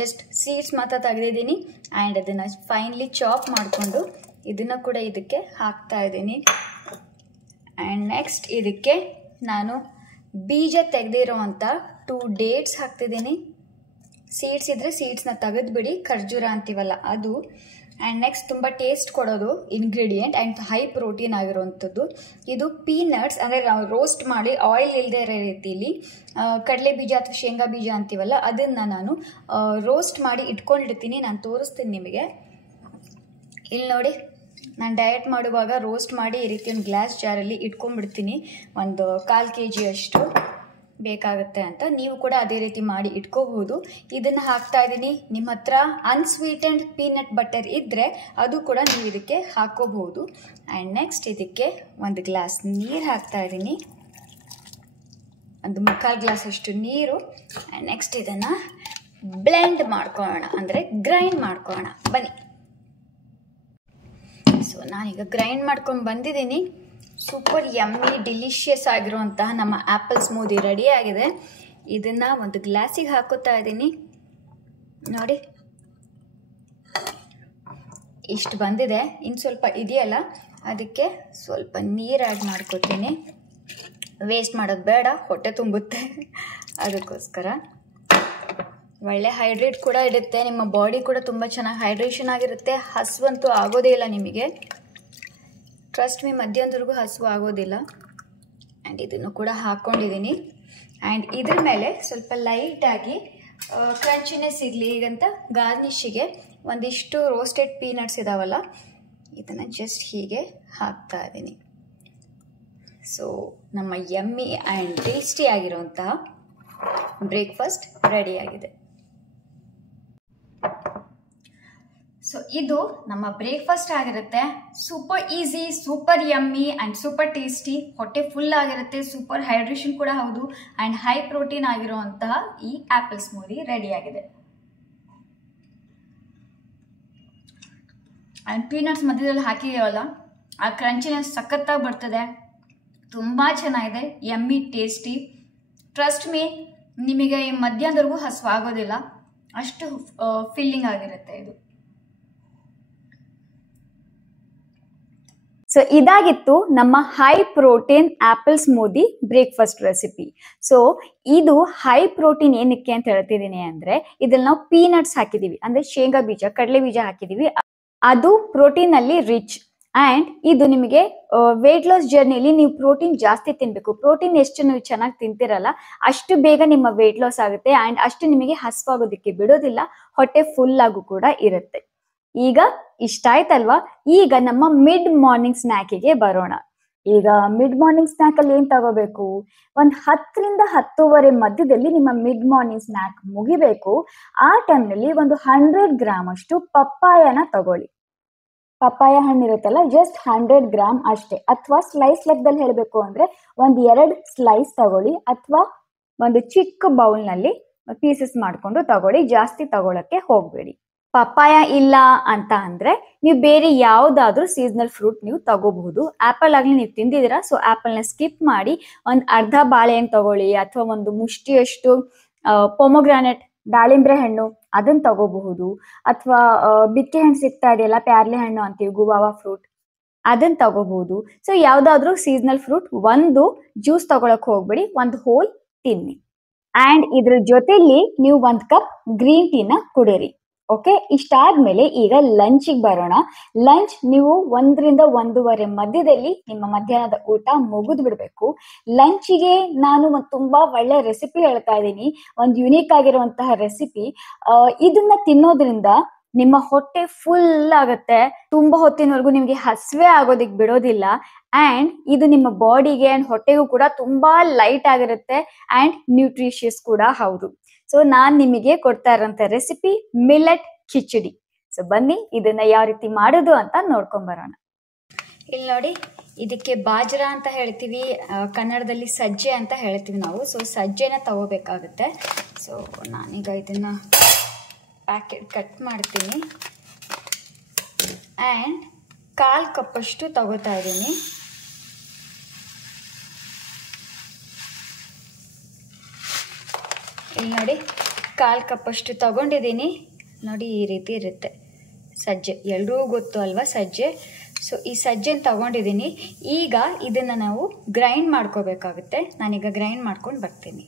ಜಸ್ಟ್ ಸೀಡ್ಸ್ ಮಾತ್ರ ತೆಗೆದಿದ್ದೀನಿ. ಆ್ಯಂಡ್ ಅದನ್ನು ಫೈನ್ಲಿ ಚಾಪ್ ಮಾಡಿಕೊಂಡು ಇದನ್ನು ಕೂಡ ಇದಕ್ಕೆ ಹಾಕ್ತಾ ಇದ್ದೀನಿ. ಆ್ಯಂಡ್ ನೆಕ್ಸ್ಟ್ ಇದಕ್ಕೆ ನಾನು ಬೀಜ ತೆಗೆದಿರೋವಂಥ 2 ಡೇಟ್ಸ್ ಹಾಕ್ತಿದ್ದೀನಿ. ಸೀಡ್ಸ್ ಇದ್ದರೆ ಸೀಡ್ಸ್ನ ತೆಗೆದುಬಿಡಿ, ಖರ್ಜೂರ ಅಂತೀವಲ್ಲ ಅದು. ಆ್ಯಂಡ್ ನೆಕ್ಸ್ಟ್ ತುಂಬ ಟೇಸ್ಟ್ ಕೊಡೋದು ಇಂಗ್ರೀಡಿಯೆಂಟ್ ಆ್ಯಂಡ್ ಹೈ ಪ್ರೋಟೀನ್ ಆಗಿರುವಂಥದ್ದು ಇದು ಪೀನಟ್ಸ್, ಅಂದರೆ ನಾವು ರೋಸ್ಟ್ ಮಾಡಿ ಆಯಿಲ್ ಇಲ್ಲದೆ ಇರೋ ರೀತಿಯಲ್ಲಿ ಕಡಲೆ ಬೀಜ ಅಥವಾ ಶೇಂಗಾ ಬೀಜ ಅಂತೀವಲ್ಲ ಅದನ್ನು ನಾನು ರೋಸ್ಟ್ ಮಾಡಿ ಇಟ್ಕೊಂಡಿರ್ತೀನಿ. ನಾನು ತೋರಿಸ್ತೀನಿ ನಿಮಗೆ. ಇಲ್ಲಿ ನೋಡಿ, ನಾನು ಡಯಟ್ ಮಾಡುವಾಗ ರೋಸ್ಟ್ ಮಾಡಿ ಈ ರೀತಿ ಒಂದು ಗ್ಲಾಸ್ ಜಾರಲ್ಲಿ ಇಟ್ಕೊಂಡ್ಬಿಡ್ತೀನಿ. ಒಂದು 1/4 kg ಅಷ್ಟು ಬೇಕಾಗುತ್ತೆ ಅಂತ. ನೀವು ಕೂಡ ಅದೇ ರೀತಿ ಮಾಡಿ ಇಟ್ಕೋಬಹುದು. ಇದನ್ನು ಹಾಕ್ತಾ ಇದ್ದೀನಿ. ನಿಮ್ಮ ಹತ್ರ ಅನ್ಸ್ವೀಟೆಂಡ್ ಪೀನಟ್ ಬಟರ್ ಇದ್ದರೆ ಅದು ಕೂಡ ನೀವು ಇದಕ್ಕೆ ಹಾಕೋಬಹುದು. ಆ್ಯಂಡ್ ನೆಕ್ಸ್ಟ್ ಇದಕ್ಕೆ ಒಂದು ಗ್ಲಾಸ್ ನೀರು ಹಾಕ್ತಾ ಇದ್ದೀನಿ, ಒಂದು 3/4 ಗ್ಲಾಸ್ ಅಷ್ಟು ನೀರು. ಆ್ಯಂಡ್ ನೆಕ್ಸ್ಟ್ ಇದನ್ನು ಬ್ಲೆಂಡ್ ಮಾಡ್ಕೊಳ್ಳೋಣ, ಅಂದರೆ ಗ್ರೈಂಡ್ ಮಾಡ್ಕೊಳ್ಳೋಣ. ಬನ್ನಿ. ಸೊ ನಾನೀಗ ಗ್ರೈಂಡ್ ಮಾಡ್ಕೊಂಡು ಬಂದಿದ್ದೀನಿ. ಸೂಪರ್ ಯಮ್ಮಿ ಡಿಲಿಷಿಯಸ್ ಆಗಿರುವಂತಹ ನಮ್ಮ ಆ್ಯಪಲ್ ಸ್ಮೂದಿ ರೆಡಿ ಆಗಿದೆ. ಇದನ್ನು ಒಂದು ಗ್ಲಾಸಿಗೆ ಹಾಕೋತಾ ಇದ್ದೀನಿ. ನೋಡಿ, ಇಷ್ಟು ಬಂದಿದೆ. ಇನ್ನು ಸ್ವಲ್ಪ ಇದೆಯಲ್ಲ, ಅದಕ್ಕೆ ಸ್ವಲ್ಪ ನೀರು ಆ್ಯಡ್ ಮಾಡ್ಕೋತೀನಿ. ವೇಸ್ಟ್ ಮಾಡೋದು ಬೇಡ, ಹೊಟ್ಟೆ ತುಂಬುತ್ತೆ. ಅದಕ್ಕೋಸ್ಕರ ಒಳ್ಳೆ ಹೈಡ್ರೇಟ್ ಕೂಡ ಇರುತ್ತೆ. ನಿಮ್ಮ ಬಾಡಿ ಕೂಡ ತುಂಬ ಚೆನ್ನಾಗಿ ಹೈಡ್ರೇಷನ್ ಆಗಿರುತ್ತೆ. ಹಸುವಂತೂ ಆಗೋದೇ ಇಲ್ಲ ನಿಮಗೆ. ಟ್ರಸ್ಟ್ ಮೀ, ಮಧ್ಯಾಹ್ನದವರೆಗೂ ಹಸಿವು ಆಗೋದಿಲ್ಲ. ಆ್ಯಂಡ್ ಇದನ್ನು ಕೂಡ ಹಾಕ್ಕೊಂಡಿದ್ದೀನಿ. ಆ್ಯಂಡ್ ಇದ್ರ ಮೇಲೆ ಸ್ವಲ್ಪ ಲೈಟಾಗಿ ಕ್ರಂಚಿನೆಸ್ ಇರಲಿ ಈಗಂತ ಗಾರ್ನಿಷಿಗೆ ಒಂದಿಷ್ಟು ರೋಸ್ಟೆಡ್ ಪೀನಟ್ಸ್ ಇದಾವಲ್ಲ, ಇದನ್ನು ಜಸ್ಟ್ ಹೀಗೆ ಹಾಕ್ತಾ ಇದ್ದೀನಿ. ಸೊ ನಮ್ಮ ಯಮ್ಮಿ ಆ್ಯಂಡ್ ಟೇಸ್ಟಿ ಆಗಿರುವಂತಹ ಬ್ರೇಕ್ಫಾಸ್ಟ್ ರೆಡಿಯಾಗಿದೆ. ಸೊ ಇದು ನಮ್ಮ ಬ್ರೇಕ್ಫಾಸ್ಟ್ ಆಗಿರುತ್ತೆ. Super easy, super yummy and super tasty. ಹೊಟ್ಟೆ ಫುಲ್ ಆಗಿರುತ್ತೆ, ಸೂಪರ್ ಹೈಡ್ರೇಷನ್ ಕೂಡ ಹೌದು, ಆ್ಯಂಡ್ ಹೈ ಪ್ರೋಟೀನ್ ಆಗಿರುವಂತಹ ಈ ಆ್ಯಪಲ್ ಸ್ಮೂದಿ ರೆಡಿಯಾಗಿದೆ. ಆ್ಯಂಡ್ ಪೀನಟ್ಸ್ ಮಧ್ಯದಲ್ಲಿ ಹಾಕಿದೀವಲ್ಲ, ಆ ಕ್ರಂಚಿನೆಸ್ ಸಖತ್ತಾಗಿ ಬರ್ತದೆ. ತುಂಬ ಚೆನ್ನಾಗಿದೆ, ಯಮ್ಮಿ ಟೇಸ್ಟಿ. ಟ್ರಸ್ಟ್ ಮೀ, ನಿಮಗೆ ಈ ಮಧ್ಯಾಹ್ನದವರೆಗೂ ಹಸಿವು ಆಗೋದಿಲ್ಲ, ಅಷ್ಟು ಫಿಲ್ಲಿಂಗ್ ಆಗಿರುತ್ತೆ ಇದು. ಸೊ ಇದಾಗಿತ್ತು ನಮ್ಮ high protein apple smoothie breakfast recipe. So ಇದು ಹೈ ಪ್ರೋಟೀನ್ ಏನಕ್ಕೆ ಅಂತ ಹೇಳ್ತಿದ್ದೀನಿ ಅಂದ್ರೆ, ಇದ್ರಲ್ಲಿ ನಾವು ಪೀನಟ್ಸ್ ಹಾಕಿದೀವಿ, ಅಂದ್ರೆ ಶೇಂಗಾ ಬೀಜ, ಕಡಲೆ ಬೀಜ ಹಾಕಿದೀವಿ. ಅದು ಪ್ರೋಟೀನ್ ಅಲ್ಲಿ ರಿಚ್. ಆ್ಯಂಡ್ ಇದು ನಿಮಗೆ ವೇಟ್ ಲಾಸ್ ಜರ್ನಿಲಿ ನೀವು ಪ್ರೋಟೀನ್ ಜಾಸ್ತಿ ತಿನ್ಬೇಕು. ಪ್ರೋಟೀನ್ ಎಷ್ಟು ನೀವು ಚೆನ್ನಾಗಿ ತಿಂತಿರಲ್ಲ ಅಷ್ಟು ಬೇಗ ನಿಮ್ಮ ವೇಟ್ ಲಾಸ್ ಆಗುತ್ತೆ. ಆ್ಯಂಡ್ ಅಷ್ಟು ನಿಮಗೆ ಹಸಿವಾಗೋದಕ್ಕೆ ಬಿಡೋದಿಲ್ಲ, ಹೊಟ್ಟೆ ಫುಲ್ ಆಗು ಕೂಡ ಇರುತ್ತೆ. ಈಗ ಇಷ್ಟ ಆಯ್ತಲ್ವಾ? ಈಗ ನಮ್ಮ ಮಿಡ್ ಮಾರ್ನಿಂಗ್ ಸ್ನ್ಯಾಕಿಗೆ ಬರೋಣ. ಈಗ ಮಿಡ್ ಮಾರ್ನಿಂಗ್ ಸ್ನ್ಯಾಕ್ ಅಲ್ಲಿ ಏನ್ ತಗೋಬೇಕು? ಒಂದು 10 ರಿಂದ 10:30 ಮಧ್ಯದಲ್ಲಿ ನಿಮ್ಮ ಮಿಡ್ ಮಾರ್ನಿಂಗ್ ಸ್ನ್ಯಾಕ್ ಮುಗಿಬೇಕು. ಆ ಟೈಮ್ನಲ್ಲಿ ಒಂದು 100 ಗ್ರಾಮ್ ಅಷ್ಟು ಪಪ್ಪಾಯನ ತಗೊಳ್ಳಿ. ಪಪ್ಪಾಯ ಹಣ್ಣಿರುತ್ತಲ್ಲ, ಜಸ್ಟ್ 100 ಗ್ರಾಮ್ ಅಷ್ಟೇ. ಅಥವಾ ಸ್ಲೈಸ್ ಲೆಕ್ಕದಲ್ಲಿ ಹೇಳಬೇಕು ಅಂದ್ರೆ 2 ಸ್ಲೈಸ್ ತಗೊಳ್ಳಿ, ಅಥವಾ ಒಂದು ಚಿಕ್ಕ ಬೌಲ್ನಲ್ಲಿ ಪೀಸಸ್ ಮಾಡ್ಕೊಂಡು ತಗೊಳ್ಳಿ. ಜಾಸ್ತಿ ತಗೊಳಕ್ಕೆ ಹೋಗ್ಬೇಡಿ. ಪಪ್ಪಾಯ ಇಲ್ಲ ಅಂತ ಅಂದ್ರೆ ನೀವು ಬೇರೆ ಯಾವ್ದಾದ್ರು ಸೀಸನಲ್ ಫ್ರೂಟ್ ನೀವು ತಗೋಬಹುದು. ಆಪಲ್ ಆಗ್ಲಿ ನೀವು ತಿಂದಿದ್ದೀರಾ, ಸೊ ಆಪಲ್ನ ಸ್ಕಿಪ್ ಮಾಡಿ ಒಂದು ಅರ್ಧ ಬಾಳೆಹಣ್ಣು ತಗೊಳ್ಳಿ, ಅಥವಾ ಒಂದು ಮುಷ್ಟಿಯಷ್ಟು ಪೊಮೊಗ್ರಾನೆಟ್ ದಾಳಿಂಬ್ರೆ ಹಣ್ಣು ಅದನ್ನ ತಗೋಬಹುದು. ಅಥವಾ ಬಿಕ್ಕೆ ಹಣ್ಣು ಸಿಗ್ತಾ ಇದೆಯಲ್ಲ, ಪ್ಯಾರ್ಲೆ ಹಣ್ಣು ಅಂತೀವಿ, ಗುವಾವಾ ಫ್ರೂಟ್, ಅದನ್ನ ತಗೋಬಹುದು. ಸೊ ಯಾವ್ದಾದ್ರು ಸೀಸನಲ್ ಫ್ರೂಟ್ ಒಂದು ಜ್ಯೂಸ್ ತಗೊಳಕ್ ಹೋಗ್ಬೇಡಿ, ಒಂದು ಹೋಲ್ ತಿನ್ನಿ. ಆ್ಯಂಡ್ ಇದ್ರ ಜೊತೆಲಿ ನೀವು 1 ಕಪ್ ಗ್ರೀನ್ ಟೀನ ಕುಡೀರಿ. ಓಕೆ, ಇಷ್ಟಾದ್ಮೇಲೆ ಈಗ ಲಂಚಿಗೆ ಬರೋಣ. ಲಂಚ್ ನೀವು 1 ರಿಂದ 1:30 ಮಧ್ಯದಲ್ಲಿ ನಿಮ್ಮ ಮಧ್ಯಾಹ್ನದ ಊಟ ಮುಗಿದು ಬಿಡಬೇಕು. ಲಂಚಿಗೆ ನಾನು ಒಂದು ತುಂಬಾ ಒಳ್ಳೆ ರೆಸಿಪಿ ಹೇಳ್ತಾ ಇದ್ದೀನಿ, ಒಂದು ಯುನೀಕ್ ಆಗಿರುವಂತಹ ರೆಸಿಪಿ. ಇದನ್ನ ತಿನ್ನೋದ್ರಿಂದ ನಿಮ್ಮ ಹೊಟ್ಟೆ ಫುಲ್ ಆಗುತ್ತೆ. ತುಂಬಾ ಹೊತ್ತಿನವರೆಗೂ ನಿಮಗೆ ಹಸಿವೆ ಆಗೋದಿಕ್ ಬಿಡೋದಿಲ್ಲ. ಆ್ಯಂಡ್ ಇದು ನಿಮ್ಮ ಬಾಡಿಗೆ ಆ್ಯಂಡ್ ಹೊಟ್ಟೆಗೂ ಕೂಡ ತುಂಬಾ ಲೈಟ್ ಆಗಿರುತ್ತೆ ಆ್ಯಂಡ್ ನ್ಯೂಟ್ರಿಷಿಯಸ್ ಕೂಡ ಹೌದು. ಸೊ ನಾನ್ ನಿಮಗೆ ಕೊಡ್ತಾ ಇರೋಂಥ ರೆಸಿಪಿ ಮಿಲೆಟ್ ಖಿಚಡಿ. ಸೊ ಬನ್ನಿ ಇದನ್ನ ಯಾವ ರೀತಿ ಮಾಡೋದು ಅಂತ ನೋಡ್ಕೊಂಡ್ ಬರೋಣ. ಇಲ್ಲಿ ನೋಡಿ, ಇದಕ್ಕೆ ಬಾಜ್ರಾ ಅಂತ ಹೇಳ್ತೀವಿ, ಕನ್ನಡದಲ್ಲಿ ಸಜ್ಜೆ ಅಂತ ಹೇಳ್ತೀವಿ ನಾವು. ಸೊ ಸಜ್ಜೆನ ತಗೋಬೇಕಾಗುತ್ತೆ. ಸೊ ನಾನೀಗ ಇದನ್ನ ಪ್ಯಾಕೆಟ್ ಕಟ್ ಮಾಡ್ತೀನಿ. ಆ್ಯಂಡ್ 1/4 ಕಪ್ಪಷ್ಟು ತಗೋತಾ ಇದ್ದೀನಿ. ಇಲ್ಲಿ ನೋಡಿ, 1/4 ಕಪ್ಪಷ್ಟು ತಗೊಂಡಿದ್ದೀನಿ. ನೋಡಿ, ಈ ರೀತಿ ಇರುತ್ತೆ ಸಜ್ಜೆ. ಎಲ್ರಿಗೂ ಗೊತ್ತು ಅಲ್ವಾ ಸಜ್ಜೆ. ಸೊ ಈ ಸಜ್ಜೆನ ತಗೊಂಡಿದ್ದೀನಿ. ಈಗ ಇದನ್ನು ನಾವು ಗ್ರೈಂಡ್ ಮಾಡ್ಕೋಬೇಕಾಗುತ್ತೆ. ನಾನೀಗ ಗ್ರೈಂಡ್ ಮಾಡ್ಕೊಂಡು ಬರ್ತೀನಿ.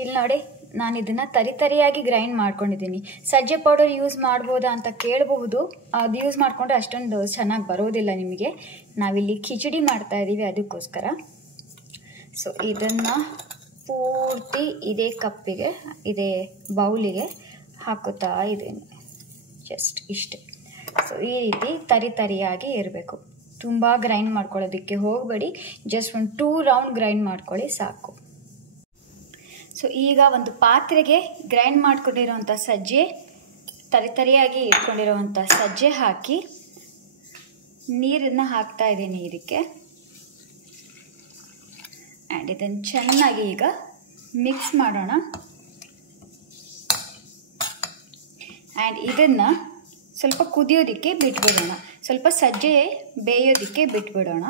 ಇಲ್ಲಿ ನೋಡಿ, ನಾನು ಇದನ್ನು ತರಿಯಾಗಿ ಗ್ರೈಂಡ್ ಮಾಡ್ಕೊಂಡಿದ್ದೀನಿ. ಸಜ್ಜೆ ಪೌಡರ್ ಯೂಸ್ ಮಾಡ್ಬೋದಾ ಅಂತ ಕೇಳಬಹುದು. ಅದು ಯೂಸ್ ಮಾಡಿಕೊಂಡ್ರೆ ಅಷ್ಟೊಂದು ಚೆನ್ನಾಗಿ ಬರೋದಿಲ್ಲ ನಿಮಗೆ. ನಾವಿಲ್ಲಿ ಖಿಚಡಿ ಮಾಡ್ತಾ ಇದ್ದೀವಿ, ಅದಕ್ಕೋಸ್ಕರ. ಸೊ ಇದನ್ನು ಪೂರ್ತಿ ಇದೇ ಕಪ್ಪಿಗೆ, ಇದೇ ಬೌಲಿಗೆ ಹಾಕುತ್ತಾ ಇದ್ದೀನಿ. ಜಸ್ಟ್ ಇಷ್ಟೇ. ಸೊ ಈ ರೀತಿ ತರಿಯಾಗಿ ಇರಬೇಕು. ತುಂಬ ಗ್ರೈಂಡ್ ಮಾಡ್ಕೊಳ್ಳೋದಕ್ಕೆ ಹೋಗಬೇಡಿ. ಜಸ್ಟ್ ಒಂದು 2 ರೌಂಡ್ ಗ್ರೈಂಡ್ ಮಾಡ್ಕೊಳ್ಳಿ ಸಾಕು. ಸೊ ಈಗ ಒಂದು ಪಾತ್ರೆಗೆ ಗ್ರೈಂಡ್ ಮಾಡ್ಕೊಂಡಿರೋವಂಥ ಸಜ್ಜೆ, ತರಿಯಾಗಿ ಇಟ್ಕೊಂಡಿರೋವಂಥ ಸಜ್ಜೆ ಹಾಕಿ ನೀರನ್ನು ಹಾಕ್ತಾ ಇದ್ದೀನಿ ಇದಕ್ಕೆ. ಆ್ಯಂಡ್ ಇದನ್ನು ಚೆನ್ನಾಗಿ ಈಗ ಮಿಕ್ಸ್ ಮಾಡೋಣ. ಆ್ಯಂಡ್ ಇದನ್ನು ಸ್ವಲ್ಪ ಕುದಿಯೋದಕ್ಕೆ ಬಿಟ್ಬಿಡೋಣ. ಸ್ವಲ್ಪ ಸಜ್ಜೆ ಬೇಯೋದಕ್ಕೆ ಬಿಟ್ಬಿಡೋಣ.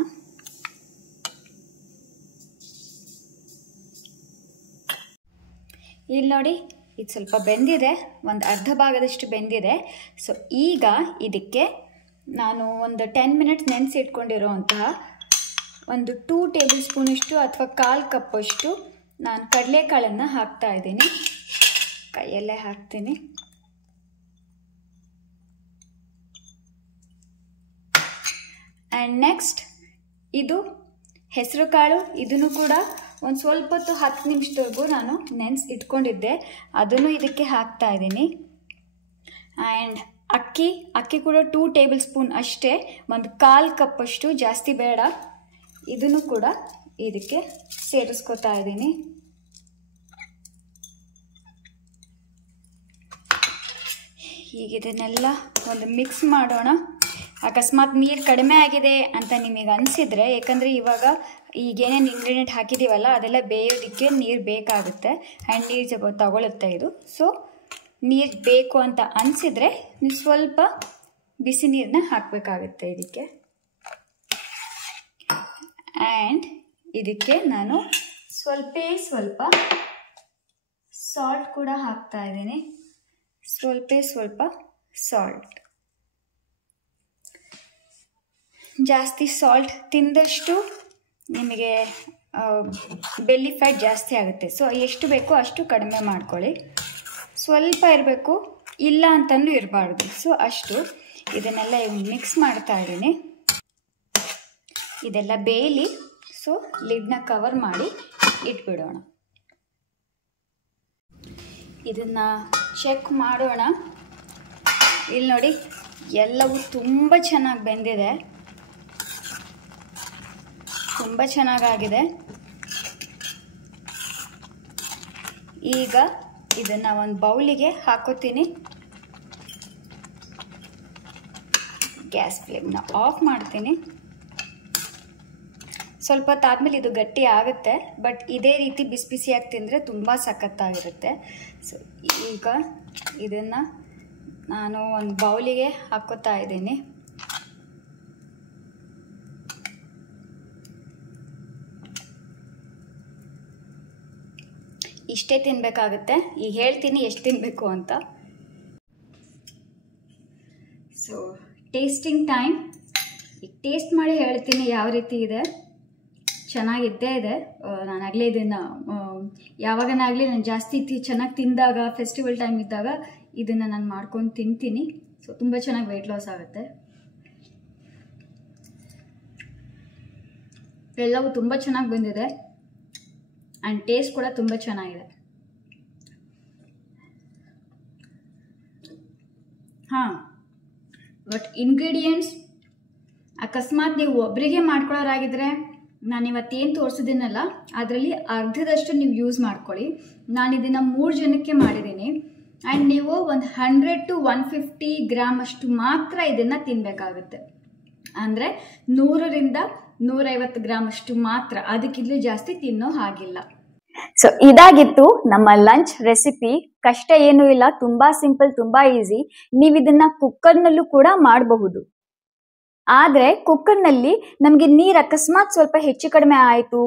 ಇಲ್ಲಿ ನೋಡಿ, ಇದು ಸ್ವಲ್ಪ ಬೆಂದಿದೆ, ಒಂದು ಅರ್ಧ ಭಾಗದಷ್ಟು ಬೆಂದಿದೆ. ಸೊ ಈಗ ಇದಕ್ಕೆ ನಾನು ಒಂದು 10 ಮಿನಿಟ್ಸ್ ನೆನೆಸಿಟ್ಕೊಂಡಿರೋವಂತಹ ಒಂದು 2 ಟೇಬಲ್ ಸ್ಪೂನಷ್ಟು ಅಥವಾ 1/4 ಕಪ್ಪಷ್ಟು ನಾನು ಕಡಲೆಕಾಳನ್ನು ಹಾಕ್ತಾ ಇದ್ದೀನಿ. ಕೈಯಲ್ಲೇ ಹಾಕ್ತೀನಿ. ಆ್ಯಂಡ್ ನೆಕ್ಸ್ಟ್ ಇದು ಹೆಸರು ಕಾಳು. ಇದನ್ನು ಕೂಡ ಒಂದು ಸ್ವಲ್ಪ ಹೊತ್ತು 10 ನಿಮಿಷದವರೆಗೂ ನಾನು ಇಟ್ಕೊಂಡಿದ್ದೆ, ಅದನ್ನು ಇದಕ್ಕೆ ಹಾಕ್ತಾ ಇದ್ದೀನಿ. ಆ್ಯಂಡ್ ಅಕ್ಕಿ ಕೂಡ 2 ಟೇಬಲ್ ಸ್ಪೂನ್ ಅಷ್ಟೇ, ಒಂದು 1/4 ಕಪ್ಪಷ್ಟು, ಜಾಸ್ತಿ ಬೇಡ. ಇದನ್ನು ಕೂಡ ಇದಕ್ಕೆ ಸೇರಿಸ್ಕೊತಾ ಇದ್ದೀನಿ. ಈಗ ಇದನ್ನೆಲ್ಲ ಒಂದು ಮಿಕ್ಸ್ ಮಾಡೋಣ. ಅಕಸ್ಮಾತ್ ನೀರು ಕಡಿಮೆ ಆಗಿದೆ ಅಂತ ನಿಮಗೆ ಅನಿಸಿದರೆ, ಯಾಕಂದರೆ ಇವಾಗ ಈಗೇನೇನು ಇಂಗ್ರೀಡಿಯೆಂಟ್ ಹಾಕಿದ್ದೀವಲ್ಲ ಅದೆಲ್ಲ ಬೇಯೋದಕ್ಕೆ ನೀರು ಬೇಕಾಗುತ್ತೆ. ಆ್ಯಂಡ್ ನೀರು ತಗೊಳುತ್ತೆ ಇದು. ಸೊ ನೀರು ಬೇಕು ಅಂತ ಅನಿಸಿದರೆ ನೀವು ಸ್ವಲ್ಪ ಬಿಸಿ ನೀರನ್ನ ಹಾಕಬೇಕಾಗುತ್ತೆ ಇದಕ್ಕೆ. ಆ್ಯಂಡ್ ಇದಕ್ಕೆ ನಾನು ಸ್ವಲ್ಪ ಸಾಲ್ಟ್ ಕೂಡ ಹಾಕ್ತಾ ಇದ್ದೀನಿ. ಸ್ವಲ್ಪ ಸಾಲ್ಟ್. ಜಾಸ್ತಿ ಸಾಲ್ಟ್ ತಿಂದಷ್ಟು ನಿಮಗೆ ಬೆಲ್ಲಿ ಫ್ಯಾಟ್ ಜಾಸ್ತಿ ಆಗುತ್ತೆ. ಸೊ ಎಷ್ಟು ಬೇಕೋ ಅಷ್ಟು ಕಡಿಮೆ ಮಾಡ್ಕೊಳ್ಳಿ. ಸ್ವಲ್ಪ ಇರಬೇಕು, ಇಲ್ಲ ಅಂತಂದು ಇರಬಾರ್ದು. ಸೊ ಅಷ್ಟು. ಇದನ್ನೆಲ್ಲ ಮಿಕ್ಸ್ ಮಾಡ್ತಾ ಇದ್ದೀನಿ. ಇದೆಲ್ಲ ಬೇಯಲಿ. ಸೊ ಲಿಡ್ನ ಕವರ್ ಮಾಡಿ ಇಟ್ಬಿಡೋಣ. ಇದನ್ನು ಚೆಕ್ ಮಾಡೋಣ. ಇಲ್ಲಿ ನೋಡಿ, ಎಲ್ಲವೂ ತುಂಬ ಚೆನ್ನಾಗಿ ಬೆಂದಿದೆ, ತುಂಬ ಚೆನ್ನಾಗಾಗಿದೆ. ಈಗ ಇದನ್ನು ಒಂದು ಬೌಲಿಗೆ ಹಾಕೋತೀನಿ. ಗ್ಯಾಸ್ ಫ್ಲೇಮ್ನ ಆಫ್ ಮಾಡ್ತೀನಿ. ಸ್ವಲ್ಪ ಹೊತ್ತಾದ್ಮೇಲೆ ಇದು ಗಟ್ಟಿ ಆಗುತ್ತೆ, ಬಟ್ ಇದೇ ರೀತಿ ಬಿಸಿಯಾಗಿ ತಿಂದರೆ ತುಂಬ ಸಖತ್ತಾಗಿರುತ್ತೆ. ಸೊ ಈಗ ಇದನ್ನು ನಾನು ಒಂದು ಬೌಲಿಗೆ ಹಾಕೋತಾ ಇದ್ದೀನಿ. ಇಷ್ಟೇ ತಿನ್ನಬೇಕಾಗುತ್ತೆ. ಈಗ ಹೇಳ್ತೀನಿ ಎಷ್ಟು ತಿನ್ನಬೇಕು ಅಂತ. So tasting time. ಈಗ ಟೇಸ್ಟ್ ಮಾಡಿ ಹೇಳ್ತೀನಿ ಯಾವ ರೀತಿ ಇದೆ. ಚೆನ್ನಾಗಿದ್ದೇ ಇದೆ. ನಾನಾಗಲೇ ಇದನ್ನು ಯಾವಾಗನಾಗಲಿ ನಾನು ಜಾಸ್ತಿ ಚೆನ್ನಾಗಿ ತಿಂದಾಗ, ಫೆಸ್ಟಿವಲ್ ಟೈಮ್ ಇದ್ದಾಗ ಇದನ್ನು ನಾನು ಮಾಡ್ಕೊಂಡು ತಿಂತೀನಿ. ಸೊ ತುಂಬ ಚೆನ್ನಾಗಿ ವೆಯ್ಟ್ ಲಾಸ್ ಆಗುತ್ತೆ. ಎಲ್ಲವೂ ತುಂಬ ಚೆನ್ನಾಗಿ ಬಂದಿದೆ. ಆ್ಯಂಡ್ ಟೇಸ್ಟ್ ಕೂಡ ತುಂಬ ಚೆನ್ನಾಗಿದೆ. ಹಾಂ, ಬಟ್ ಇಂಗ್ರೀಡಿಯೆಂಟ್ಸ್ ಅಕಸ್ಮಾತ್ ನೀವು ಒಬ್ಬರಿಗೆ ಮಾಡ್ಕೊಳ್ಳೋರಾಗಿದ್ದರೆ ನಾನು ಇವತ್ತೇನು ತೋರಿಸಿದ್ದೀನಲ್ಲ ಅದರಲ್ಲಿ ಅರ್ಧದಷ್ಟು ನೀವು ಯೂಸ್ ಮಾಡ್ಕೊಳ್ಳಿ. ನಾನು ಇದನ್ನು 3 ಜನಕ್ಕೆ ಮಾಡಿದ್ದೀನಿ. ಆ್ಯಂಡ್ ನೀವು ಒಂದು 100 to 150 ಗ್ರಾಮ್ ಅಷ್ಟು ಮಾತ್ರ ಇದನ್ನು ತಿನ್ನಬೇಕಾಗುತ್ತೆ. ಅಂದರೆ 100ರಿಂದ 150 ಗ್ರಾಮ್ ಅಷ್ಟು ಮಾತ್ರ, ಅದಕ್ಕಿಂತಲೂ ಜಾಸ್ತಿ ತಿನ್ನೋ ಹಾಗಿಲ್ಲ. ಸೊ ಇದಾಗಿತ್ತು ನಮ್ಮ ಲಂಚ್ ರೆಸಿಪಿ. ಕಷ್ಟ ಏನೂ ಇಲ್ಲ, ತುಂಬಾ ಸಿಂಪಲ್, ತುಂಬಾ ಈಸಿ. ನೀವು ಇದನ್ನ ಕುಕ್ಕರ್ನಲ್ಲೂ ಕೂಡ ಮಾಡಬಹುದು. ಆದ್ರೆ ಕುಕ್ಕರ್ನಲ್ಲಿ ನಮಗೆ ನೀರು ಅಕಸ್ಮಾತ್ ಸ್ವಲ್ಪ ಹೆಚ್ಚು ಕಡಿಮೆ ಆಯ್ತು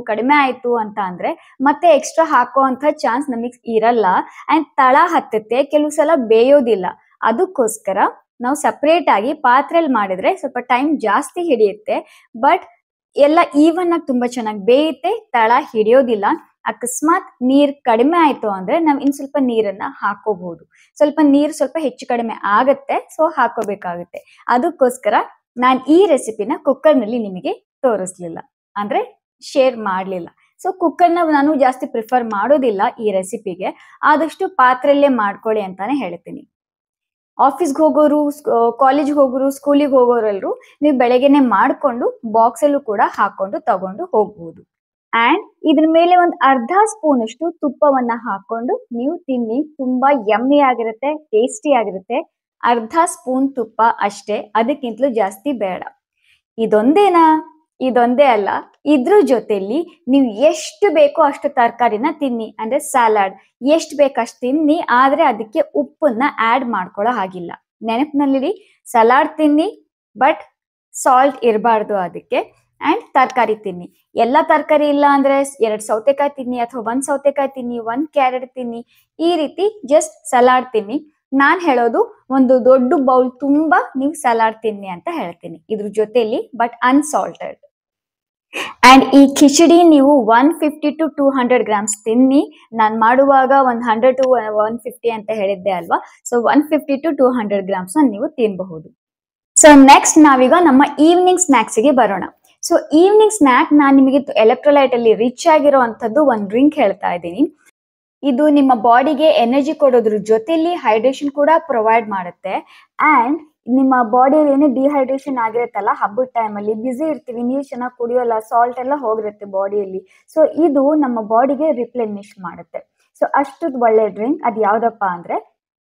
ಅಂತ ಅಂದ್ರೆ ಮತ್ತೆ ಎಕ್ಸ್ಟ್ರಾ ಹಾಕೋ ಅಂತ ಚಾನ್ಸ್ ನಮಗೆ ಇರಲ್ಲ. ಅಂಡ್ ತಳ ಹತ್ತುತ್ತೆ, ಕೆಲವು ಸಲ ಬೇಯೋದಿಲ್ಲ. ಅದಕ್ಕೋಸ್ಕರ ನಾವು ಸಪ್ರೇಟ್ ಆಗಿ ಪಾತ್ರೆಯಲ್ಲಿ ಮಾಡಿದ್ರೆ ಸ್ವಲ್ಪ ಟೈಮ್ ಜಾಸ್ತಿ ಹಿಡಿಯುತ್ತೆ. ಬಟ್ ಎಲ್ಲ ಈವನ್ ಆಗಿ ತುಂಬಾ ಚೆನ್ನಾಗಿ ಬೇಯುತ್ತೆ, ತಳ ಹಿಡಿಯೋದಿಲ್ಲ. ಅಕಸ್ಮಾತ್ ನೀರ್ ಕಡಿಮೆ ಆಯ್ತು ಅಂದ್ರೆ ನಾವ್ ಇನ್ ಸ್ವಲ್ಪ ನೀರನ್ನ ಹಾಕೋಬಹುದು. ಸ್ವಲ್ಪ ಹೆಚ್ಚು ಕಡಿಮೆ ಆಗತ್ತೆ, ಸೊ ಹಾಕೋಬೇಕಾಗುತ್ತೆ. ಅದಕ್ಕೋಸ್ಕರ ನಾನ್ ಈ ರೆಸಿಪಿನ ಕುಕ್ಕರ್ ನಲ್ಲಿ ನಿಮಗೆ ತೋರಿಸ್ಲಿಲ್ಲ, ಅಂದ್ರೆ ಶೇರ್ ಮಾಡ್ಲಿಲ್ಲ. ಸೊ ಕುಕ್ಕರ್ನ ನಾನು ಜಾಸ್ತಿ ಪ್ರಿಫರ್ ಮಾಡೋದಿಲ್ಲ ಈ ರೆಸಿಪಿಗೆ. ಆದಷ್ಟು ಪಾತ್ರೆಯಲ್ಲೇ ಮಾಡ್ಕೊಳ್ಳಿ ಅಂತಾನೆ ಹೇಳ್ತೀನಿ. ಆಫೀಸ್ಗೆ ಹೋಗೋರು, ಕಾಲೇಜ್ಗೆ ಹೋಗೋರು, ಸ್ಕೂಲಿಗೆ ಹೋಗೋರೆಲ್ಲರೂ ನೀವು ಬೆಳಗ್ಗೆನೆ ಮಾಡ್ಕೊಂಡು ಬಾಕ್ಸ್ ಅಲ್ಲೂ ಕೂಡ ಹಾಕೊಂಡು ತಗೊಂಡು ಹೋಗ್ಬೋದು. ಅಂಡ್ ಇದ್ರ ಮೇಲೆ ಒಂದು ಅರ್ಧ ಸ್ಪೂನ್ ಅಷ್ಟು ತುಪ್ಪವನ್ನ ಹಾಕೊಂಡು ನೀವು ತಿನ್ನಿ. ತುಂಬಾ ಯಮ್ಮಿ ಆಗಿರುತ್ತೆ, ಟೇಸ್ಟಿ ಆಗಿರುತ್ತೆ. ಅರ್ಧ ಸ್ಪೂನ್ ತುಪ್ಪ ಅಷ್ಟೇ, ಅದಕ್ಕಿಂತಲೂ ಜಾಸ್ತಿ ಬೇಡ. ಇದೊಂದೇ ಅಲ್ಲ, ಇದ್ರ ಜೊತೆಲಿ ನೀವು ಎಷ್ಟು ಬೇಕೋ ಅಷ್ಟು ತರಕಾರಿನ ತಿನ್ನಿ. ಅಂದ್ರೆ ಸಲಾಡ್ ಎಷ್ಟು ಬೇಕಷ್ಟು ತಿನ್ನಿ, ಆದ್ರೆ ಅದಕ್ಕೆ ಉಪ್ಪನ್ನ ಆಡ್ ಮಾಡ್ಕೊಳ್ಳೋ ಹಾಗಿಲ್ಲ. ನೆನಪಿನಲ್ಲಿ ಸಲಾಡ್ ತಿನ್ನಿ, ಬಟ್ ಸಾಲ್ಟ್ ಇರಬಾರ್ದು ಅದಕ್ಕೆ. ಅಂಡ್ ತರಕಾರಿ ತಿನ್ನಿ. ಎಲ್ಲ ತರಕಾರಿ ಇಲ್ಲ ಅಂದ್ರೆ 2 ಸೌತೆಕಾಯಿ ತಿನ್ನಿ, ಅಥವಾ 1 ಸೌತೆಕಾಯಿ ತಿನ್ನಿ, 1 ಕ್ಯಾರೆಟ್ ತಿನ್ನಿ. ಈ ರೀತಿ ಜಸ್ಟ್ ಸಲಾಡ್ ತಿನ್ನಿ. ನಾನ್ ಹೇಳೋದು ಒಂದು ದೊಡ್ಡ ಬೌಲ್ ತುಂಬಾ ನೀವು ಸಲಾಡ್ ತಿನ್ನಿ ಅಂತ ಹೇಳ್ತೀನಿ ಇದ್ರ ಜೊತೆಲಿ, ಬಟ್ ಅನ್ಸಾಲ್ಟೆಡ್. ಅಂಡ್ ಈ ಖಿಚಡಿ ನೀವು 150 to 200 ಗ್ರಾಮ್ಸ್ ತಿನ್ನಿ. ನಾನು ಮಾಡುವಾಗ 100 to 150 ಅಂತ ಹೇಳಿದ್ದೆ ಅಲ್ವಾ. ಸೊ 150 to 200 ಗ್ರಾಮ್ಸ್ ನೀವು ತಿನ್ನಬಹುದು. ಸೊ ನೆಕ್ಸ್ಟ್ ನಾವೀಗ ನಮ್ಮ ಈವ್ನಿಂಗ್ ಸ್ನಾಕ್ಸ್ಗೆ ಬರೋಣ. ಸೊ ಈವ್ನಿಂಗ್ ಸ್ನಾಕ್ ನಾನು ನಿಮಗೆ ಎಲೆಕ್ಟ್ರೋಲೈಟ್ ಅಲ್ಲಿ ರಿಚ್ ಆಗಿರುವಂತದ್ದು ಒಂದು ಡ್ರಿಂಕ್ ಹೇಳ್ತಾ ಇದ್ದೀನಿ. ಇದು ನಿಮ್ಮ ಬಾಡಿಗೆ ಎನರ್ಜಿ ಕೊಡೋದ್ರ ಜೊತೆಲಿ ಹೈಡ್ರೇಷನ್ ಕೂಡ ಪ್ರೊವೈಡ್ ಮಾಡುತ್ತೆ. ಅಂಡ್ ನಿಮ್ಮ ಬಾಡಿಯಲ್ಲಿ ಏನೇ ಡಿಹೈಡ್ರೇಷನ್ ಆಗಿರುತ್ತಲ್ಲ, ಹಬ್ಬದ ಟೈಮಲ್ಲಿ ಬಿಸಿ ಇರ್ತೀವಿ, ನೀರು ಚೆನ್ನಾಗಿ ಕುಡಿಯೋಲ್ಲ, ಸಾಲ್ಟ್ ಎಲ್ಲ ಹೋಗಿರುತ್ತೆ ಬಾಡಿಯಲ್ಲಿ. ಸೊ ಇದು ನಮ್ಮ ಬಾಡಿಗೆ ರಿಪ್ಲೆನಿಶ್ ಮಾಡುತ್ತೆ. ಸೊ ಅಷ್ಟು ಒಳ್ಳೆ ಡ್ರಿಂಕ್. ಅದು ಯಾವ್ದಪ್ಪ ಅಂದ್ರೆ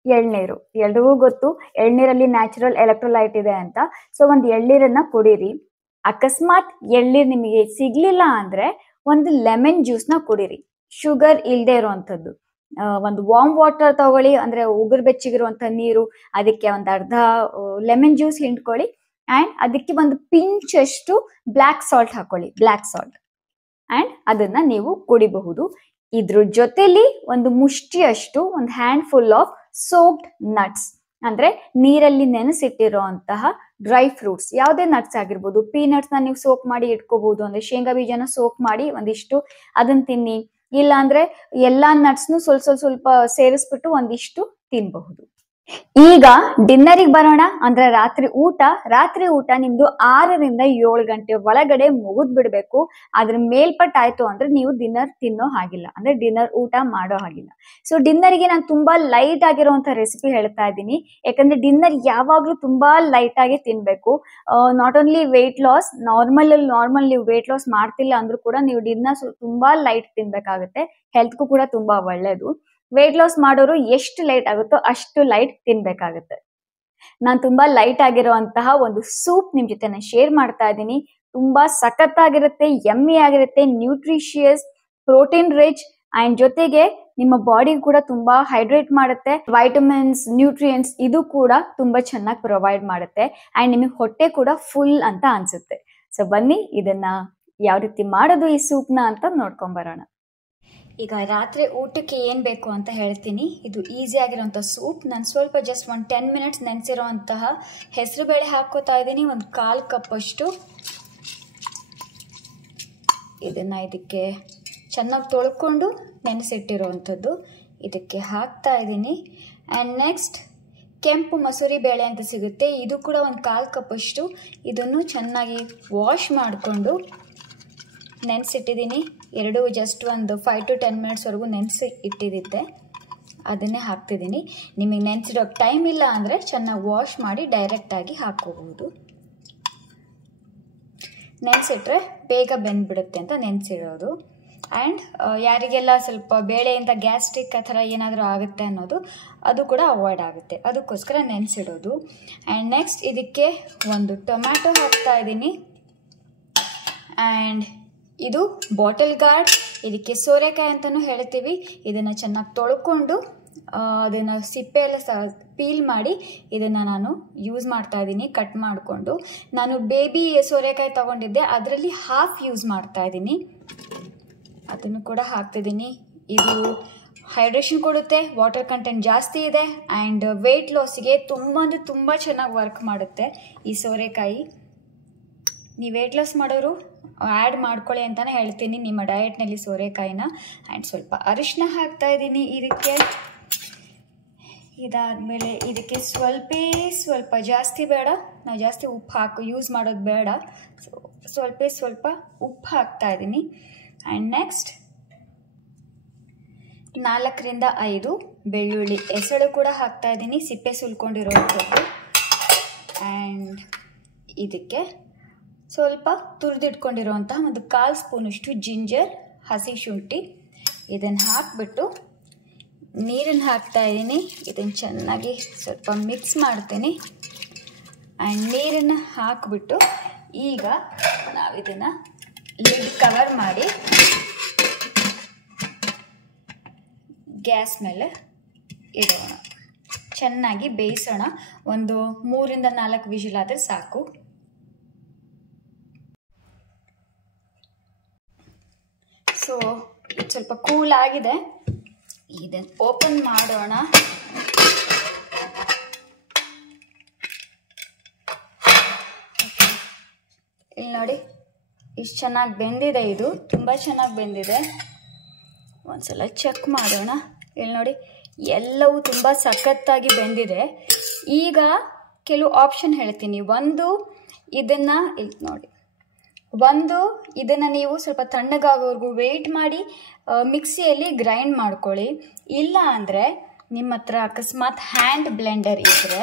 ಎಳ್ನೀರು. ಎಲ್ರಿಗೂ ಗೊತ್ತು ಎಳ್ನೀರಲ್ಲಿ ನ್ಯಾಚುರಲ್ ಎಲೆಕ್ಟ್ರೋಲೈಟ್ ಇದೆ ಅಂತ. ಸೊ ಒಂದು ಎಳ್ನೀರನ್ನ ಕುಡೀರಿ. ಅಕಸ್ಮಾತ್ ಎಳ್ನೀರು ನಿಮಗೆ ಸಿಗ್ಲಿಲ್ಲ ಅಂದ್ರೆ ಒಂದು ಲೆಮನ್ ಜ್ಯೂಸ್ನ ಕುಡೀರಿ, ಶುಗರ್ ಇಲ್ಲದೆ ಇರುವಂತದ್ದು. ಒಂದು ವಾರ್ಮ್ ವಾಟರ್ ತಗೊಳ್ಳಿ, ಅಂದ್ರೆ ಉಗುರು ಬೆಚ್ಚಗಿರುವಂತ ನೀರು, ಅದಕ್ಕೆ ಒಂದು ಅರ್ಧ ಲೆಮನ್ ಜ್ಯೂಸ್ ಹಿಂಡ್ಕೊಳ್ಳಿ. ಅಂಡ್ ಅದಕ್ಕೆ ಒಂದು ಪಿಂಚ್ ಅಷ್ಟು ಬ್ಲ್ಯಾಕ್ ಸಾಲ್ಟ್ ಹಾಕೊಳ್ಳಿ, ಬ್ಲ್ಯಾಕ್ ಸಾಲ್ಟ್. ಅಂಡ್ ಅದನ್ನ ನೀವು ಕುಡಿಬಹುದು. ಇದ್ರ ಜೊತೆಲಿ ಒಂದು ಮುಷ್ಟಿಯಷ್ಟು, ಒಂದು hand full of soaked nuts, ಅಂದ್ರೆ ನೀರಲ್ಲಿ ನೆನೆಸಿಟ್ಟಿರುವಂತಹ ಡ್ರೈ ಫ್ರೂಟ್ಸ್, ಯಾವುದೇ ನಟ್ಸ್ ಆಗಿರ್ಬೋದು. ಪೀನಟ್ಸ್ ನ ನೀವು ಸೋಕ್ ಮಾಡಿ ಇಟ್ಕೋಬಹುದು, ಅಂದ್ರೆ ಶೇಂಗಾ ಬೀಜನ ಸೋಕ್ ಮಾಡಿ ಒಂದಿಷ್ಟು ಅದನ್ನ ತಿನ್ನಿ. ಇಲ್ಲ ಅಂದ್ರೆ ಎಲ್ಲಾ ನಟ್ಸ್ನು ಸ್ವಲ್ಪ ಸೇರಿಸ್ಬಿಟ್ಟು ಒಂದಿಷ್ಟು ತಿನ್ಬಹುದು. ಈಗ ಡಿನ್ನರಿಗೆ ಬರೋಣ. ಅಂದ್ರೆ ರಾತ್ರಿ ಊಟ ನಿಮ್ದು 6 ರಿಂದ 7 ಗಂಟೆ ಒಳಗಡೆ ಮುಗಿದ್ ಬಿಡ್ಬೇಕು. ಅದ್ರ ಮೇಲ್ಪಟ್ಟಾಯ್ತು ಅಂದ್ರೆ ನೀವು ಡಿನ್ನರ್ ತಿನ್ನೋ ಹಾಗಿಲ್ಲ, ಅಂದ್ರೆ ಡಿನ್ನರ್ ಊಟ ಮಾಡೋ ಹಾಗಿಲ್ಲ. ಸೊ ಡಿನ್ನರ್ಗೆ ನಾನು ತುಂಬಾ ಲೈಟ್ ಆಗಿರುವಂತ ರೆಸಿಪಿ ಹೇಳ್ತಾ ಇದ್ದೀನಿ. ಯಾಕಂದ್ರೆ ಡಿನ್ನರ್ ಯಾವಾಗ್ಲೂ ತುಂಬಾ ಲೈಟ್ ಆಗಿ ತಿನ್ಬೇಕು. Not only weight loss, normal ನೀವು ವೆಯ್ಟ್ ಲಾಸ್ ಮಾಡ್ತಿಲ್ಲ ಅಂದ್ರೂ ಕೂಡ ನೀವು ಡಿನ್ನರ್ ತುಂಬಾ ಲೈಟ್ ತಿನ್ಬೇಕಾಗುತ್ತೆ. ಹೆಲ್ತ್ಗೂ ಕೂಡ ತುಂಬಾ ಒಳ್ಳೇದು. ವೆಯ್ಟ್ ಲಾಸ್ ಮಾಡೋರು ಎಷ್ಟು ಲೈಟ್ ಆಗುತ್ತೋ ಅಷ್ಟು ಲೈಟ್ ತಿನ್ಬೇಕಾಗುತ್ತೆ. ನಾನು ತುಂಬಾ ಲೈಟ್ ಆಗಿರುವಂತಹ ಒಂದು ಸೂಪ್ ನಿಮ್ ಜೊತೆ ನಾನು ಶೇರ್ ಮಾಡ್ತಾ ಇದ್ದೀನಿ. ತುಂಬಾ ಸಖತ್ತಾಗಿರುತ್ತೆ, ಯಮ್ಮಿ ಆಗಿರುತ್ತೆ, ನ್ಯೂಟ್ರಿಷಿಯಸ್, ಪ್ರೋಟೀನ್ ರಿಚ್, ಅಂಡ್ ಜೊತೆಗೆ ನಿಮ್ಮ ಬಾಡಿ ಕೂಡ ತುಂಬಾ ಹೈಡ್ರೇಟ್ ಮಾಡುತ್ತೆ. ವೈಟಮಿನ್ಸ್, ನ್ಯೂಟ್ರಿಯೆಂಟ್ಸ್ ಇದು ಕೂಡ ತುಂಬಾ ಚೆನ್ನಾಗಿ ಪ್ರೊವೈಡ್ ಮಾಡುತ್ತೆ. ಅಂಡ್ ನಿಮಗೆ ಹೊಟ್ಟೆ ಕೂಡ ಫುಲ್ ಅಂತ ಅನ್ಸುತ್ತೆ. ಸೊ ಬನ್ನಿ ಇದನ್ನ ಯಾವ ರೀತಿ ಮಾಡೋದು ಈ ಸೂಪ್ನ ಅಂತ ನೋಡ್ಕೊಂಡ್ ಬರೋಣ. ಈಗ ರಾತ್ರಿ ಊಟಕ್ಕೆ ಏನು ಬೇಕು ಅಂತ ಹೇಳ್ತೀನಿ. ಇದು ಈಸಿ ಆಗಿರೋಂಥ ಸೂಪ್. ನಾನು ಸ್ವಲ್ಪ ಜಸ್ಟ್ ಒಂದು 10 ಮಿನಿಟ್ಸ್ ನೆನೆಸಿರೋಂತಹ ಹೆಸರು ಬೇಳೆ ಹಾಕೋತಾ ಇದ್ದೀನಿ, ಒಂದು 1/4 ಕಪ್ ಅಷ್ಟು. ಇದನ್ನು ಇದಕ್ಕೆ ಚೆನ್ನಾಗಿ ತೊಳ್ಕೊಂಡು ನೆನೆಸಿಟ್ಟಿರೋವಂಥದ್ದು ಇದಕ್ಕೆ ಹಾಕ್ತಾ ಇದ್ದೀನಿ. ಆ್ಯಂಡ್ ನೆಕ್ಸ್ಟ್ ಕೆಂಪು ಮಸೂರಿ ಬೇಳೆ ಅಂತ ಸಿಗುತ್ತೆ, ಇದು ಕೂಡ ಒಂದು 1/4 ಕಪ್ ಅಷ್ಟು. ಇದನ್ನು ಚೆನ್ನಾಗಿ ವಾಶ್ ಮಾಡಿಕೊಂಡು ನೆನೆಸಿಟ್ಟಿದ್ದೀನಿ. ಎರಡು ಜಸ್ಟ್ ಒಂದು 5 to 10 ಮಿನಿಟ್ಸ್ವರೆಗೂ ನೆನೆಸಿ ಇಟ್ಟಿದ್ದೆ, ಅದನ್ನೇ ಹಾಕ್ತಿದ್ದೀನಿ. ನಿಮಗೆ ನೆನೆಸಿಡೋಕೆ ಟೈಮ್ ಇಲ್ಲ ಅಂದರೆ ಚೆನ್ನಾಗಿ ವಾಶ್ ಮಾಡಿ ಡೈರೆಕ್ಟಾಗಿ ಹಾಕ್ಕೋಬಹುದು. ನೆನೆಸಿಟ್ರೆ ಬೇಗ ಬೆಂದ್ಬಿಡುತ್ತೆ ಅಂತ ನೆನೆಸಿಡೋದು. ಆ್ಯಂಡ್ ಯಾರಿಗೆಲ್ಲ ಸ್ವಲ್ಪ ಬೇಳೆಯಿಂದ ಗ್ಯಾಸ್ಟ್ರಿಕ್ ಆ ಥರ ಏನಾದರೂ ಆಗುತ್ತೆ ಅನ್ನೋದು ಅದು ಕೂಡ ಅವಾಯ್ಡ್ ಆಗುತ್ತೆ, ಅದಕ್ಕೋಸ್ಕರ ನೆನೆಸಿಡೋದು. ಆ್ಯಂಡ್ ನೆಕ್ಸ್ಟ್ ಇದಕ್ಕೆ ಒಂದು ಟೊಮ್ಯಾಟೊ ಹಾಕ್ತಾ ಇದ್ದೀನಿ. ಆ್ಯಂಡ್ ಇದು ಬಾಟಲ್ ಗಾರ್ಡ್, ಇದಕ್ಕೆ ಸೋರೆಕಾಯಿ ಅಂತಲೂ ಹೇಳ್ತೀವಿ. ಇದನ್ನು ಚೆನ್ನಾಗಿ ತೊಳ್ಕೊಂಡು ಅದನ್ನು ಸಿಪ್ಪೆ ಎಲ್ಲ ಪೀಲ್ ಮಾಡಿ ಇದನ್ನು ನಾನು ಯೂಸ್ ಮಾಡ್ತಾ ಇದ್ದೀನಿ, ಕಟ್ ಮಾಡಿಕೊಂಡು. ನಾನು ಬೇಬಿ ಸೋರೆಕಾಯಿ ತೊಗೊಂಡಿದ್ದೆ, ಅದರಲ್ಲಿ ಹಾಫ್ ಯೂಸ್ ಮಾಡ್ತಾ ಇದ್ದೀನಿ. ಅದನ್ನು ಕೂಡ ಹಾಕ್ತಿದ್ದೀನಿ. ಇದು ಹೈಡ್ರೇಷನ್ ಕೊಡುತ್ತೆ, ವಾಟರ್ ಕಂಟೆಂಟ್ ಜಾಸ್ತಿ ಇದೆ, ಆ್ಯಂಡ್ ವೆಯ್ಟ್ ಲಾಸಿಗೆ ತುಂಬ ಚೆನ್ನಾಗಿ ವರ್ಕ್ ಮಾಡುತ್ತೆ ಈ ಸೋರೆಕಾಯಿ. ನೀವು ವೆಯ್ಟ್ ಲಾಸ್ ಮಾಡೋರು ಆ್ಯಡ್ ಮಾಡ್ಕೊಳ್ಳಿ ಅಂತಲೇ ಹೇಳ್ತೀನಿ ನಿಮ್ಮ ಡಯಟ್ನಲ್ಲಿ ಸೋರೆಕಾಯಿನ. ಆ್ಯಂಡ್ ಸ್ವಲ್ಪ ಅರಿಶಿನ ಹಾಕ್ತಾಯಿದ್ದೀನಿ ಇದಕ್ಕೆ. ಇದಾದಮೇಲೆ ಇದಕ್ಕೆ ಸ್ವಲ್ಪ ಜಾಸ್ತಿ ಬೇಡ, ನಾವು ಜಾಸ್ತಿ ಉಪ್ಪು ಯೂಸ್ ಮಾಡೋದು ಬೇಡ. ಸ್ವಲ್ಪ ಉಪ್ಪು ಹಾಕ್ತಾಯಿದ್ದೀನಿ. ಆ್ಯಂಡ್ ನೆಕ್ಸ್ಟ್ 4ರಿಂದ 5 ಬೆಳ್ಳುಳ್ಳಿ ಎಸಳು ಕೂಡ ಹಾಕ್ತಾಯಿದ್ದೀನಿ, ಸಿಪ್ಪೆ ಸುಲ್ಕೊಂಡಿರೋವಂಥದ್ದು. ಆ್ಯಂಡ್ ಇದಕ್ಕೆ ಸ್ವಲ್ಪ ತುರಿದಿಟ್ಕೊಂಡಿರೋವಂಥ ಒಂದು 1/4 ಸ್ಪೂನಷ್ಟು ಜಿಂಜರ್, ಹಸಿ ಶುಂಠಿ ಇದನ್ನು ಹಾಕಿಬಿಟ್ಟು ನೀರನ್ನು ಹಾಕ್ತಾಯಿದ್ದೀನಿ. ಇದನ್ನು ಚೆನ್ನಾಗಿ ಸ್ವಲ್ಪ ಮಿಕ್ಸ್ ಮಾಡ್ತೀನಿ. ಆ್ಯಂಡ್ ನೀರನ್ನು ಹಾಕಿಬಿಟ್ಟು ಈಗ ನಾವು ಇದನ್ನು ಲಿಡ್ ಕವರ್ ಮಾಡಿ ಗ್ಯಾಸ್ ಮೇಲೆ ಇಡೋಣ. ಚೆನ್ನಾಗಿ ಬೇಯಿಸೋಣ. ಒಂದು 3ರಿಂದ 4 ವಿಜಿಲ್ ಆದರೆ ಸಾಕು. ಸೊ ಇದು ಸ್ವಲ್ಪ ಕೂಲ್ ಆಗಿದೆ, ಇದನ್ನು ಓಪನ್ ಮಾಡೋಣ. ಇಲ್ಲಿ ನೋಡಿ ಇಷ್ಟು ಚೆನ್ನಾಗಿ ಬೆಂದಿದೆ, ಇದು ತುಂಬ ಚೆನ್ನಾಗಿ ಬೆಂದಿದೆ. ಒಂದ್ಸಲ ಚೆಕ್ ಮಾಡೋಣ. ಇಲ್ಲಿ ನೋಡಿ ಎಲ್ಲವೂ ತುಂಬ ಸಖತ್ತಾಗಿ ಬೆಂದಿದೆ. ಈಗ ಕೆಲವು ಆಪ್ಷನ್ ಹೇಳ್ತೀನಿ. ಇದನ್ನು ಇಲ್ಲಿ ನೋಡಿ, ಇದನ್ನು ನೀವು ಸ್ವಲ್ಪ ತಣ್ಣಗಾಗೋವರೆಗೂ ವೆಯ್ಟ್ ಮಾಡಿ ಮಿಕ್ಸಿಯಲ್ಲಿ ಗ್ರೈಂಡ್ ಮಾಡ್ಕೊಳ್ಳಿ. ಇಲ್ಲ ಅಂದರೆ ನಿಮ್ಮ ಹತ್ರ ಅಕಸ್ಮಾತ್ ಹ್ಯಾಂಡ್ ಬ್ಲೆಂಡರ್ ಇದ್ದರೆ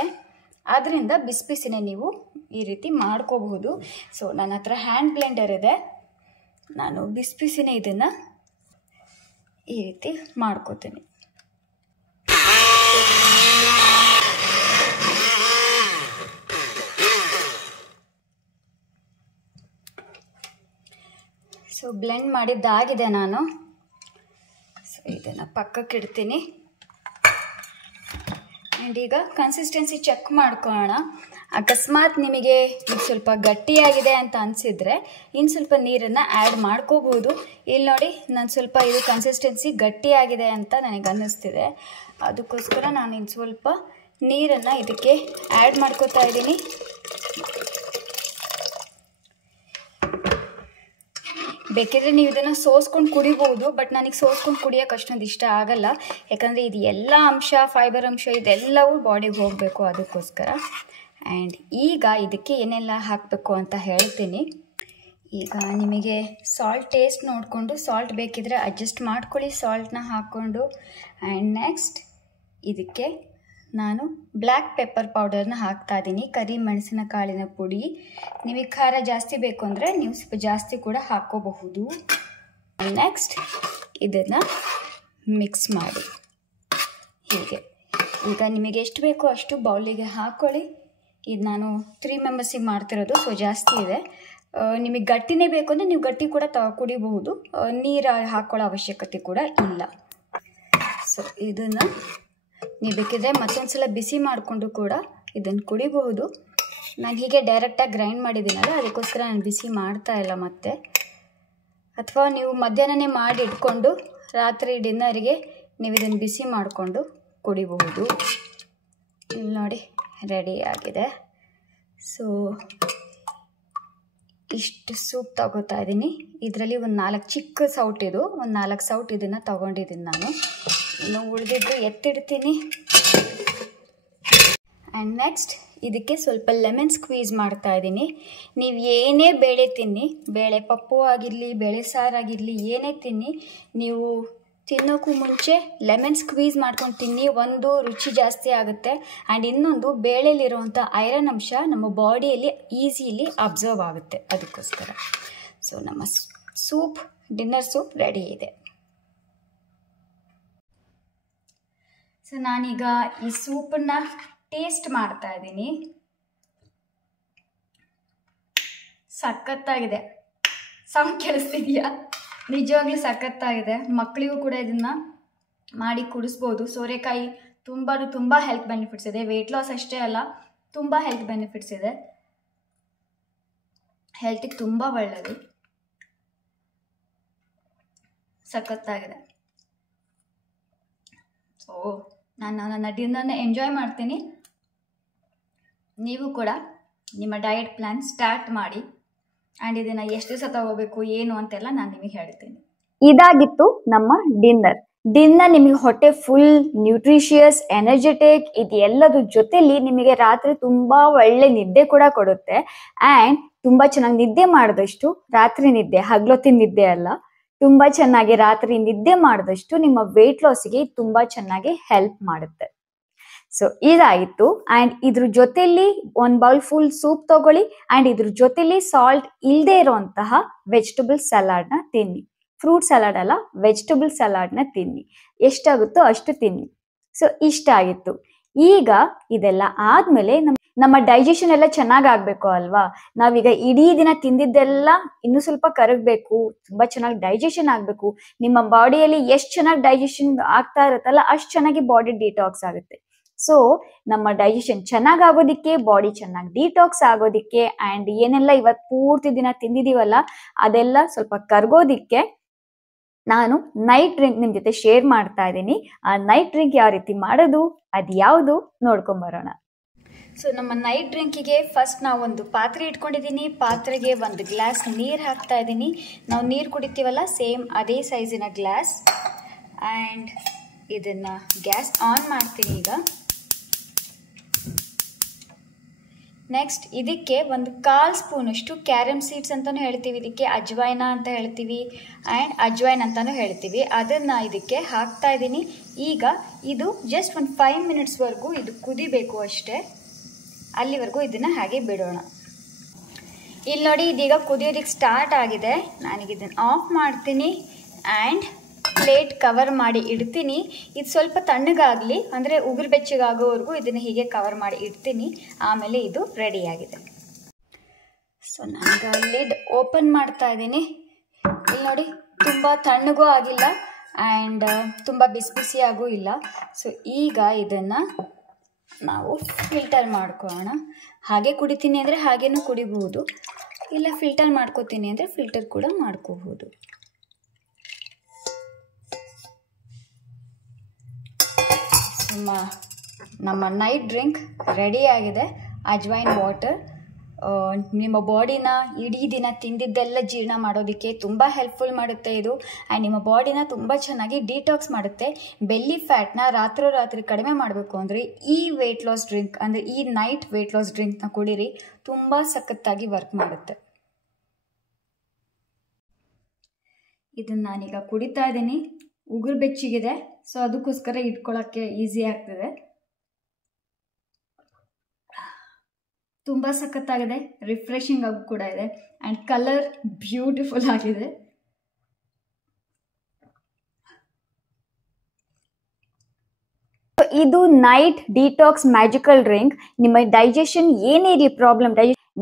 ಅದರಿಂದ ಬಿಸಿನೇ ನೀವು ಈ ರೀತಿ ಮಾಡ್ಕೋಬಹುದು. ಸೊ ನನ್ನ ಹತ್ರ ಹ್ಯಾಂಡ್ ಬ್ಲೆಂಡರ್ ಇದೆ, ನಾನು ಬಿಸಿನೇ ಇದನ್ನು ಈ ರೀತಿ ಮಾಡ್ಕೋತೀನಿ. ಸೊ ಬ್ಲೆಂಡ್ ಮಾಡಿದ್ದಾಗಿದೆ ನಾನು. ಸೊ ಇದನ್ನು ಪಕ್ಕಕ್ಕೆ ಇಡ್ತೀನಿ. ಆ್ಯಂಡ್ ಈಗ ಕನ್ಸಿಸ್ಟೆನ್ಸಿ ಚೆಕ್ ಮಾಡ್ಕೊಳ್ಳೋಣ. ಅಕಸ್ಮಾತ್ ನಿಮಗೆ ಇದು ಸ್ವಲ್ಪ ಗಟ್ಟಿಯಾಗಿದೆ ಅಂತ ಅನಿಸಿದರೆ ಇನ್ನು ಸ್ವಲ್ಪ ನೀರನ್ನು ಆ್ಯಡ್ ಮಾಡ್ಕೋಬೋದು. ಇಲ್ಲಿ ನೋಡಿ ನಾನು ಸ್ವಲ್ಪ ಇದು ಕನ್ಸಿಸ್ಟೆನ್ಸಿ ಗಟ್ಟಿಯಾಗಿದೆ ಅಂತ ನನಗೆ ಅನ್ನಿಸ್ತಿದೆ, ಅದಕ್ಕೋಸ್ಕರ ನಾನು ಇನ್ನು ಸ್ವಲ್ಪ ನೀರನ್ನು ಇದಕ್ಕೆ ಆ್ಯಡ್ ಮಾಡ್ಕೋತಾ ಇದ್ದೀನಿ. ಬೇಕಿದ್ರೆ ನೀವು ಇದನ್ನು ಸೋಸ್ಕೊಂಡು ಕುಡಿಬೋದು, ಬಟ್ ನನಗೆ ಸೋಸ್ಕೊಂಡು ಕುಡಿಯೋಕೆ ಅಷ್ಟೊಂದು ಇಷ್ಟ ಆಗಲ್ಲ. ಯಾಕಂದರೆ ಇದು ಎಲ್ಲ ಅಂಶ, ಫೈಬರ್ ಅಂಶ ಇದೆಲ್ಲವೂ ಬಾಡಿಗೆ ಹೋಗಬೇಕು, ಅದಕ್ಕೋಸ್ಕರ. ಆ್ಯಂಡ್ ಈಗ ಇದಕ್ಕೆ ಏನೆಲ್ಲ ಹಾಕಬೇಕು ಅಂತ ಹೇಳ್ತೀನಿ. ಈಗ ನಿಮಗೆ ಸಾಲ್ಟ್ ಟೇಸ್ಟ್ ನೋಡಿಕೊಂಡು ಸಾಲ್ಟ್ ಬೇಕಿದ್ರೆ ಅಡ್ಜಸ್ಟ್ ಮಾಡ್ಕೊಳ್ಳಿ, ಸಾಲ್ಟನ್ನ ಹಾಕ್ಕೊಂಡು. ಆ್ಯಂಡ್ ನೆಕ್ಸ್ಟ್ ಇದಕ್ಕೆ ನಾನು ಬ್ಲ್ಯಾಕ್ ಪೆಪ್ಪರ್ ಪೌಡರ್ನ ಹಾಕ್ತಾ ಇದ್ದೀನಿ, ಕರಿ ಮೆಣಸಿನಕಾಳಿನ ಪುಡಿ. ನಿಮಗೆ ಖಾರ ಜಾಸ್ತಿ ಬೇಕು ಅಂದರೆ ನೀವು ಸ್ವಲ್ಪ ಜಾಸ್ತಿ ಕೂಡ ಹಾಕ್ಕೋಬಹುದು. ನೆಕ್ಸ್ಟ್ ಇದನ್ನು ಮಿಕ್ಸ್ ಮಾಡಿ ಹೀಗೆ. ಈಗ ನಿಮಗೆ ಎಷ್ಟು ಬೇಕೋ ಅಷ್ಟು ಬೌಲಿಗೆ ಹಾಕ್ಕೊಳ್ಳಿ. ಇದು ನಾನು 3 ಮೆಂಬರ್ಸಿಗೆ ಮಾಡ್ತಿರೋದು, ಸೊ ಜಾಸ್ತಿ ಇದೆ. ನಿಮಗೆ ಗಟ್ಟಿನೇ ಬೇಕು ಅಂದರೆ ನೀವು ಗಟ್ಟಿ ಕೂಡ ಕುಡಿಬಹುದು, ನೀರು ಹಾಕ್ಕೊಳ್ಳೋ ಅವಶ್ಯಕತೆ ಕೂಡ ಇಲ್ಲ. ಸೊ ಇದನ್ನು ನೀವು ಬೇಕಿದ್ರೆ ಮತ್ತೊಂದು ಸಲ ಬಿಸಿ ಮಾಡಿಕೊಂಡು ಕೂಡ ಇದನ್ನು ಕುಡಿಬಹುದು. ನಾನು ಹೀಗೆ ಡೈರೆಕ್ಟಾಗಿ ಗ್ರೈಂಡ್ ಮಾಡಿದ್ದೀನಲ್ಲ, ಅದಕ್ಕೋಸ್ಕರ ನಾನು ಬಿಸಿ ಮಾಡ್ತಾ ಇಲ್ಲ ಮತ್ತೆ. ಅಥವಾ ನೀವು ಮಧ್ಯಾಹ್ನನೇ ಮಾಡಿ ಇಟ್ಕೊಂಡು ರಾತ್ರಿ ಡಿನ್ನರಿಗೆ ನೀವು ಇದನ್ನು ಬಿಸಿ ಮಾಡಿಕೊಂಡು ಕುಡಿಬಹುದು. ಇಲ್ಲಿ ನೋಡಿ ರೆಡಿ ಆಗಿದೆ. ಸೊ ಇಷ್ಟು ಸೂಪ್ ತಗೋತಾ ಇದ್ದೀನಿ. ಇದರಲ್ಲಿ ಒಂದು 4 ಚಿಕ್ಕ ಸೌಟ್, ಇದು ಒಂದು 4 ಸೌಟ್ ಇದನ್ನು ತಗೊಂಡಿದ್ದೀನಿ ನಾನು. ಇನ್ನು ಉಳಿದಿದ್ದು ಎತ್ತಿಡ್ತೀನಿ. ಆ್ಯಂಡ್ ನೆಕ್ಸ್ಟ್ ಇದಕ್ಕೆ ಸ್ವಲ್ಪ ಲೆಮನ್ ಸ್ಕ್ವೀಸ್ ಮಾಡ್ತಾ ಇದ್ದೀನಿ. ನೀವು ಏನೇ ಬೇಳೆ ತಿನ್ನಿ, ಬೇಳೆ ಪಪ್ಪು ಆಗಿರಲಿ, ಬೇಳೆ ಸಾರಾಗಿರಲಿ, ಏನೇ ತಿನ್ನಿ, ನೀವು ತಿನ್ನೋಕ್ಕೂ ಮುಂಚೆ ಲೆಮನ್ ಸ್ಕ್ವೀಸ್ ಮಾಡ್ಕೊಂಡು ತಿನ್ನಿ. ಒಂದು ರುಚಿ ಜಾಸ್ತಿ ಆಗುತ್ತೆ, ಆ್ಯಂಡ್ ಇನ್ನೊಂದು ಬೇಳೆಯಲ್ಲಿರುವಂಥ ಐರನ್ ಅಂಶ ನಮ್ಮ ಬಾಡಿಯಲ್ಲಿ ಈಸಿಲಿ ಅಬ್ಸರ್ವ್ ಆಗುತ್ತೆ, ಅದಕ್ಕೋಸ್ಕರ. ಸೊ ನಮ್ಮ ಸೂಪ್, ಡಿನ್ನರ್ ಸೂಪ್ ರೆಡಿ ಇದೆ. ಸೊ ನಾನೀಗ ಈ ಸೂಪನ್ನು ಟೇಸ್ಟ್ ಮಾಡ್ತಾ ಇದ್ದೀನಿ. ಸಖತ್ತಾಗಿದೆ. ಸೌಂಡ್ ಕೇಳಿಸ್ತಿದೆಯಾ? ನಿಜವಾಗ್ಲೂ ಸಖತ್ತಾಗಿದೆ. ಮಕ್ಕಳಿಗೂ ಕೂಡ ಇದನ್ನು ಮಾಡಿ ಕುಡಿಸ್ಬೋದು. ಸೋರೆಕಾಯಿ ತುಂಬ ಹೆಲ್ತ್ ಬೆನಿಫಿಟ್ಸ್ ಇದೆ. ವೆಯ್ಟ್ ಲಾಸ್ ಅಷ್ಟೇ ಅಲ್ಲ, ತುಂಬ ಹೆಲ್ತ್ ಬೆನಿಫಿಟ್ಸ್ ಇದೆ. ಹೆಲ್ತಿಗೆ ತುಂಬ ಒಳ್ಳೆಯದು. ಸಖತ್ತಾಗಿದೆ. ಸೊ ನಾನು ನನ್ನ ಡಿನ್ನರ್ನ ಎಂಜಾಯ್ ಮಾಡ್ತೀನಿ. ನೀವು ಕೂಡ ನಿಮ್ಮ ಡಯಟ್ ಪ್ಲ್ಯಾನ್ ಸ್ಟಾರ್ಟ್ ಮಾಡಿ. ಆ್ಯಂಡ್ ಇದನ್ನು ಎಷ್ಟು ದಿವಸ ತಗೋಬೇಕು ಏನು ಅಂತೆಲ್ಲ ನಾನು ನಿಮಗೆ ಹೇಳ್ತೀನಿ. ಇದಾಗಿತ್ತು ನಮ್ಮ ಡಿನ್ನರ್ ನಿಮಗೆ ಹೊಟ್ಟೆ ಫುಲ್ ನ್ಯೂಟ್ರಿಷಿಯಸ್ ಎನರ್ಜೆಟಿಕ್ ಇದು ಎಲ್ಲದ್ರ ಜೊತೆಲಿ ನಿಮಗೆ ರಾತ್ರಿ ತುಂಬಾ ಒಳ್ಳೆ ನಿದ್ದೆ ಕೂಡ ಕೊಡುತ್ತೆ. ಆ್ಯಂಡ್ ತುಂಬಾ ಚೆನ್ನಾಗಿ ನಿದ್ದೆ ಮಾಡಿದಷ್ಟು ರಾತ್ರಿ ನಿದ್ದೆ ಹಗಲೊತ್ತಿನ ನಿದ್ದೆ ಅಲ್ಲ, ತುಂಬಾ ಚೆನ್ನಾಗಿ ರಾತ್ರಿ ನಿದ್ದೆ ಮಾಡಿದಷ್ಟು ನಿಮ್ಮ ವೆಯ್ಟ್ ಲಾಸ್ಗೆ ತುಂಬಾ ಚೆನ್ನಾಗಿ ಹೆಲ್ಪ್ ಮಾಡುತ್ತೆ. ಸೊ ಇದಾಯಿತು. ಆ್ಯಂಡ್ ಇದ್ರ ಜೊತೆಲಿ ಒಂದು ಬೌಲ್ ಫುಲ್ ಸೂಪ್ ತಗೊಳ್ಳಿ. ಆ್ಯಂಡ್ ಇದ್ರ ಜೊತೆಲಿ ಸಾಲ್ಟ್ ಇಲ್ಲದೆ ಇರೋಂತಹ ವೆಜಿಟಬಲ್ ಸಲಾಡ್ನ ತಿನ್ನಿ. ಫ್ರೂಟ್ ಸಲಾಡ್ ಅಲ್ಲ, ವೆಜಿಟಬಲ್ ಸಲಾಡ್ನ ತಿನ್ನಿ. ಎಷ್ಟಾಗುತ್ತೋ ಅಷ್ಟು ತಿನ್ನಿ. ಸೊ ಇಷ್ಟ ಆಗಿತ್ತು. ಈಗ ಇದೆಲ್ಲ ಆದ್ಮೇಲೆ ನಮ್ಮ ಡೈಜೆಷನ್ ಎಲ್ಲ ಚೆನ್ನಾಗಿ ಆಗ್ಬೇಕು ಅಲ್ವಾ. ನಾವೀಗ ಇಡೀ ದಿನ ತಿಂದಿದ್ದೆಲ್ಲ ಇನ್ನೂ ಸ್ವಲ್ಪ ಕರಗಬೇಕು, ತುಂಬಾ ಚೆನ್ನಾಗಿ ಡೈಜೆಷನ್ ಆಗ್ಬೇಕು. ನಿಮ್ಮ ಬಾಡಿಯಲ್ಲಿ ಎಷ್ಟು ಚೆನ್ನಾಗಿ ಡೈಜೆಷನ್ ಆಗ್ತಾ ಇರುತ್ತಲ್ಲ ಅಷ್ಟು ಚೆನ್ನಾಗಿ ಬಾಡಿ ಡಿಟಾಕ್ಸ್ ಆಗುತ್ತೆ. ಸೊ ನಮ್ಮ ಡೈಜೆಷನ್ ಚೆನ್ನಾಗಿ ಆಗೋದಿಕ್ಕೆ, ಬಾಡಿ ಚೆನ್ನಾಗಿ ಡಿಟಾಕ್ಸ್ ಆಗೋದಿಕ್ಕೆ, ಆ್ಯಂಡ್ ಏನೆಲ್ಲ ಇವತ್ತು ಪೂರ್ತಿ ದಿನ ತಿಂದಿದೀವಲ್ಲ ಅದೆಲ್ಲ ಸ್ವಲ್ಪ ಕರ್ಗೋದಿಕ್ಕೆ ನಾನು ನೈಟ್ ಡ್ರಿಂಕ್ ನಿಮ್ಮ ಜೊತೆ ಶೇರ್ ಮಾಡ್ತಾ ಇದ್ದೀನಿ. ಆ ನೈಟ್ ಡ್ರಿಂಕ್ ಯಾವ ರೀತಿ ಮಾಡೋದು, ಅದು ಯಾವುದು ನೋಡ್ಕೊಂಬರೋಣ. ಸೊ ನಮ್ಮ ನೈಟ್ ಡ್ರಿಂಕಿಗೆ ಫಸ್ಟ್ ನಾವು ಒಂದು ಪಾತ್ರೆ ಇಟ್ಕೊಂಡಿದ್ದೀನಿ. ಪಾತ್ರೆಗೆ ಒಂದು ಗ್ಲಾಸ್ ನೀರು ಹಾಕ್ತಾ ಇದ್ದೀನಿ. ನಾವು ನೀರು ಕುಡಿತೀವಲ್ಲ ಸೇಮ್ ಅದೇ ಸೈಜಿನ ಗ್ಲಾಸ್. ಆ್ಯಂಡ್ ಇದನ್ನು ಗ್ಯಾಸ್ ಆನ್ ಮಾಡ್ತೀನಿ ಈಗ. ನೆಕ್ಸ್ಟ್ ಇದಕ್ಕೆ ಒಂದು 1/4 ಸ್ಪೂನಷ್ಟು ಕ್ಯಾರಮ್ ಸೀಡ್ಸ್ ಅಂತಲೂ ಹೇಳ್ತೀವಿ, ಇದಕ್ಕೆ ಅಜ್ವೈನ ಅಂತ ಹೇಳ್ತೀವಿ ಆ್ಯಂಡ್ ಅಜ್ವೈನ್ ಅಂತಲೂ ಹೇಳ್ತೀವಿ. ಅದನ್ನು ಇದಕ್ಕೆ ಹಾಕ್ತಾ ಇದ್ದೀನಿ. ಈಗ ಇದು ಜಸ್ಟ್ ಒಂದು 5 ಮಿನಿಟ್ಸ್ವರೆಗೂ ಇದು ಕುದಿಬೇಕು ಅಷ್ಟೇ. ಅಲ್ಲಿವರೆಗೂ ಇದನ್ನು ಹಾಗೆ ಬಿಡೋಣ. ಇಲ್ಲಿ ನೋಡಿ ಇದೀಗ ಕುದಿಯೋದಕ್ಕೆ ಸ್ಟಾರ್ಟ್ ಆಗಿದೆ. ನಾನೀಗ ಇದನ್ನು ಆಫ್ ಮಾಡ್ತೀನಿ ಆ್ಯಂಡ್ ಪ್ಲೇಟ್ ಕವರ್ ಮಾಡಿ ಇಡ್ತೀನಿ. ಇದು ಸ್ವಲ್ಪ ತಣ್ಣಗಾಗಲಿ, ಅಂದರೆ ಉಗುರು ಬೆಚ್ಚಗಾಗೋವರೆಗೂ ಇದನ್ನು ಹೀಗೆ ಕವರ್ ಮಾಡಿ ಇಡ್ತೀನಿ. ಆಮೇಲೆ ಇದು ರೆಡಿಯಾಗಿದೆ. ಸೊ ನನಗೆ ಲಿಡ್ ಓಪನ್ ಮಾಡ್ತಾ ಇದ್ದೀನಿ. ಇಲ್ಲಿ ನೋಡಿ ತುಂಬ ತಣ್ಣಗೂ ಆಗಿಲ್ಲ ಆ್ಯಂಡ್ ತುಂಬ ಬಿಸಿ ಬಿಸಿಯಾಗೂ ಇಲ್ಲ. ಸೊ ಈಗ ಇದನ್ನು ನಾವು ಫಿಲ್ಟರ್ ಮಾಡ್ಕೊಳ್ಳೋಣ. ಹಾಗೆ ಕುಡಿತೀನಿ ಅಂದರೆ ಹಾಗೇನೂ ಕುಡಿಬಹುದು, ಇಲ್ಲ ಫಿಲ್ಟರ್ ಮಾಡ್ಕೋತೀನಿ ಅಂದರೆ ಫಿಲ್ಟರ್ ಕೂಡ ಮಾಡ್ಕೋಬಹುದು. ನಮ್ಮ ನೈಟ್ ಡ್ರಿಂಕ್ ರೆಡಿ ಆಗಿದೆ. ಅಜ್ವೈನ್ ವಾಟರ್ ನಿಮ್ಮ ಬಾಡಿನ ಇಡೀ ದಿನ ತಿಂದಿದ್ದೆಲ್ಲ ಜೀರ್ಣ ಮಾಡೋದಕ್ಕೆ ತುಂಬ ಹೆಲ್ಪ್ಫುಲ್ ಮಾಡುತ್ತೆ ಇದು. ಆ್ಯಂಡ್ ನಿಮ್ಮ ಬಾಡಿನ ತುಂಬ ಚೆನ್ನಾಗಿ ಡಿಟಾಕ್ಸ್ ಮಾಡುತ್ತೆ. ಬೆಲ್ಲಿ ಫ್ಯಾಟ್ನ ರಾತ್ರಿ ಕಡಿಮೆ ಮಾಡಬೇಕು ಅಂದರೆ ಈ ವೆಯ್ಟ್ ಲಾಸ್ ಡ್ರಿಂಕ್ ಅಂದರೆ ಈ ನೈಟ್ ವೆಯ್ಟ್ ಲಾಸ್ ಡ್ರಿಂಕ್ನ ಕುಡೀರಿ, ತುಂಬ ಸಖತ್ತಾಗಿ ವರ್ಕ್ ಮಾಡುತ್ತೆ. ಇದನ್ನು ನಾನೀಗ ಕುಡಿತಾ ಇದ್ದೀನಿ. ಉಗುರು ಬೆಚ್ಚಗಿದೆ, ಸೊ ಅದಕ್ಕೋಸ್ಕರ ಇಟ್ಕೊಳ್ಳೋಕ್ಕೆ ಈಸಿ ಆಗ್ತದೆ. ತುಂಬ ಸಖತ್ತಾಗಿದೆ, ರಿಫ್ರೆಶಿಂಗ್ ಆಗಿ ಕೂಡ ಇದೆ ಆ್ಯಂಡ್ ಕಲರ್ ಬ್ಯೂಟಿಫುಲ್ ಆಗಿದೆ. ಇದು ನೈಟ್ ಡಿಟಾಕ್ಸ್ ಮ್ಯಾಜಿಕಲ್ ಡ್ರಿಂಕ್. ನಿಮ್ಮ ಡೈಜೆಷನ್ ಏನೇ ಇರಲಿ ಪ್ರಾಬ್ಲಮ್,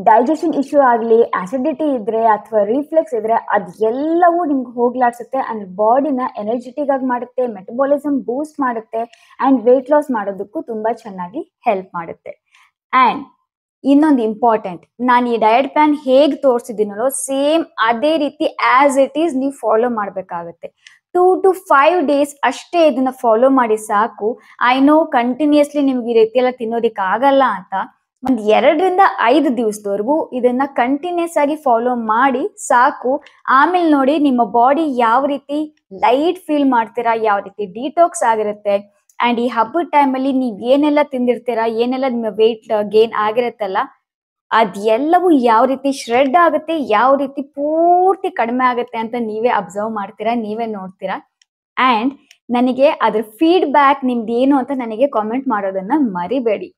ಡೈಜೆಷನ್ ಇಶ್ಯೂ ಆಗಲಿ, ಆಸಿಡಿಟಿ ಇದ್ರೆ ಅಥವಾ ರಿಫ್ಲೆಕ್ಸ್ ಇದ್ರೆ ಅದೆಲ್ಲವೂ ನಿಮ್ಗೆ ಹೋಗ್ಲಾಡ್ಸುತ್ತೆ. ಅಂಡ್ ಬಾಡಿನ ಎನರ್ಜೆಟಿಕ್ ಆಗಿ ಮಾಡುತ್ತೆ, ಮೆಟಬಾಲಿಸಮ್ ಬೂಸ್ಟ್ ಮಾಡುತ್ತೆ ಆ್ಯಂಡ್ ವೆಯ್ಟ್ ಲಾಸ್ ಮಾಡೋದಕ್ಕೂ ತುಂಬ ಚೆನ್ನಾಗಿ ಹೆಲ್ಪ್ ಮಾಡುತ್ತೆ. ಆ್ಯಂಡ್ ಇನ್ನೊಂದು ಇಂಪಾರ್ಟೆಂಟ್, ನಾನು ಈ ಡಯಟ್ ಪ್ಲಾನ್ ಹೇಗೆ ತೋರಿಸಿದ್ದೀನೋ ಸೇಮ್ ಅದೇ ರೀತಿ ಆಸ್ ಇಟ್ ಈಸ್ ನೀವು ಫಾಲೋ ಮಾಡಬೇಕಾಗುತ್ತೆ. 2 to 5 days ಅಷ್ಟೇ ಇದನ್ನ ಫಾಲೋ ಮಾಡಿ ಸಾಕು. ಐ ನೋ ಕಂಟಿನ್ಯೂಸ್ಲಿ ನಿಮ್ಗೆ ಈ ರೀತಿ ಎಲ್ಲ ತಿನ್ನೋದಕ್ಕೆ ಆಗಲ್ಲ ಅಂತ. ಒಂದು 2 ರಿಂದ 5 ದಿವಸದವರೆಗೂ ಇದನ್ನ ಕಂಟಿನ್ಯೂಸ್ ಆಗಿ ಫಾಲೋ ಮಾಡಿ ಸಾಕು. ಆಮೇಲೆ ನೋಡಿ ನಿಮ್ಮ ಬಾಡಿ ಯಾವ ರೀತಿ ಲೈಟ್ ಫೀಲ್ ಮಾಡ್ತೀರಾ, ಯಾವ ರೀತಿ ಡಿಟಾಕ್ಸ್ ಆಗಿರುತ್ತೆ. ಆ್ಯಂಡ್ ಈ ಹಬ್ಬದ ಟೈಮಲ್ಲಿ ನೀವು ಏನೆಲ್ಲ ತಿಂದಿರ್ತೀರಾ, ಏನೆಲ್ಲ ನಿಮ್ಮ ವೆಯ್ಟ್ ಗೇನ್ ಆಗಿರುತ್ತಲ್ಲ ಅದೆಲ್ಲವೂ ಯಾವ ರೀತಿ ಶ್ರೆಡ್ ಆಗುತ್ತೆ, ಯಾವ ರೀತಿ ಪೂರ್ತಿ ಕಡಿಮೆ ಆಗುತ್ತೆ ಅಂತ ನೀವೇ ಅಬ್ಸರ್ವ್ ಮಾಡ್ತೀರಾ, ನೀವೇ ನೋಡ್ತೀರಾ. ಆ್ಯಂಡ್ ನನಗೆ ಅದ್ರ ಫೀಡ್ಬ್ಯಾಕ್ ನಿಮ್ದು ಏನು ಅಂತ ನನಗೆ ಕಾಮೆಂಟ್ ಮಾಡೋದನ್ನ ಮರಿಬೇಡಿ.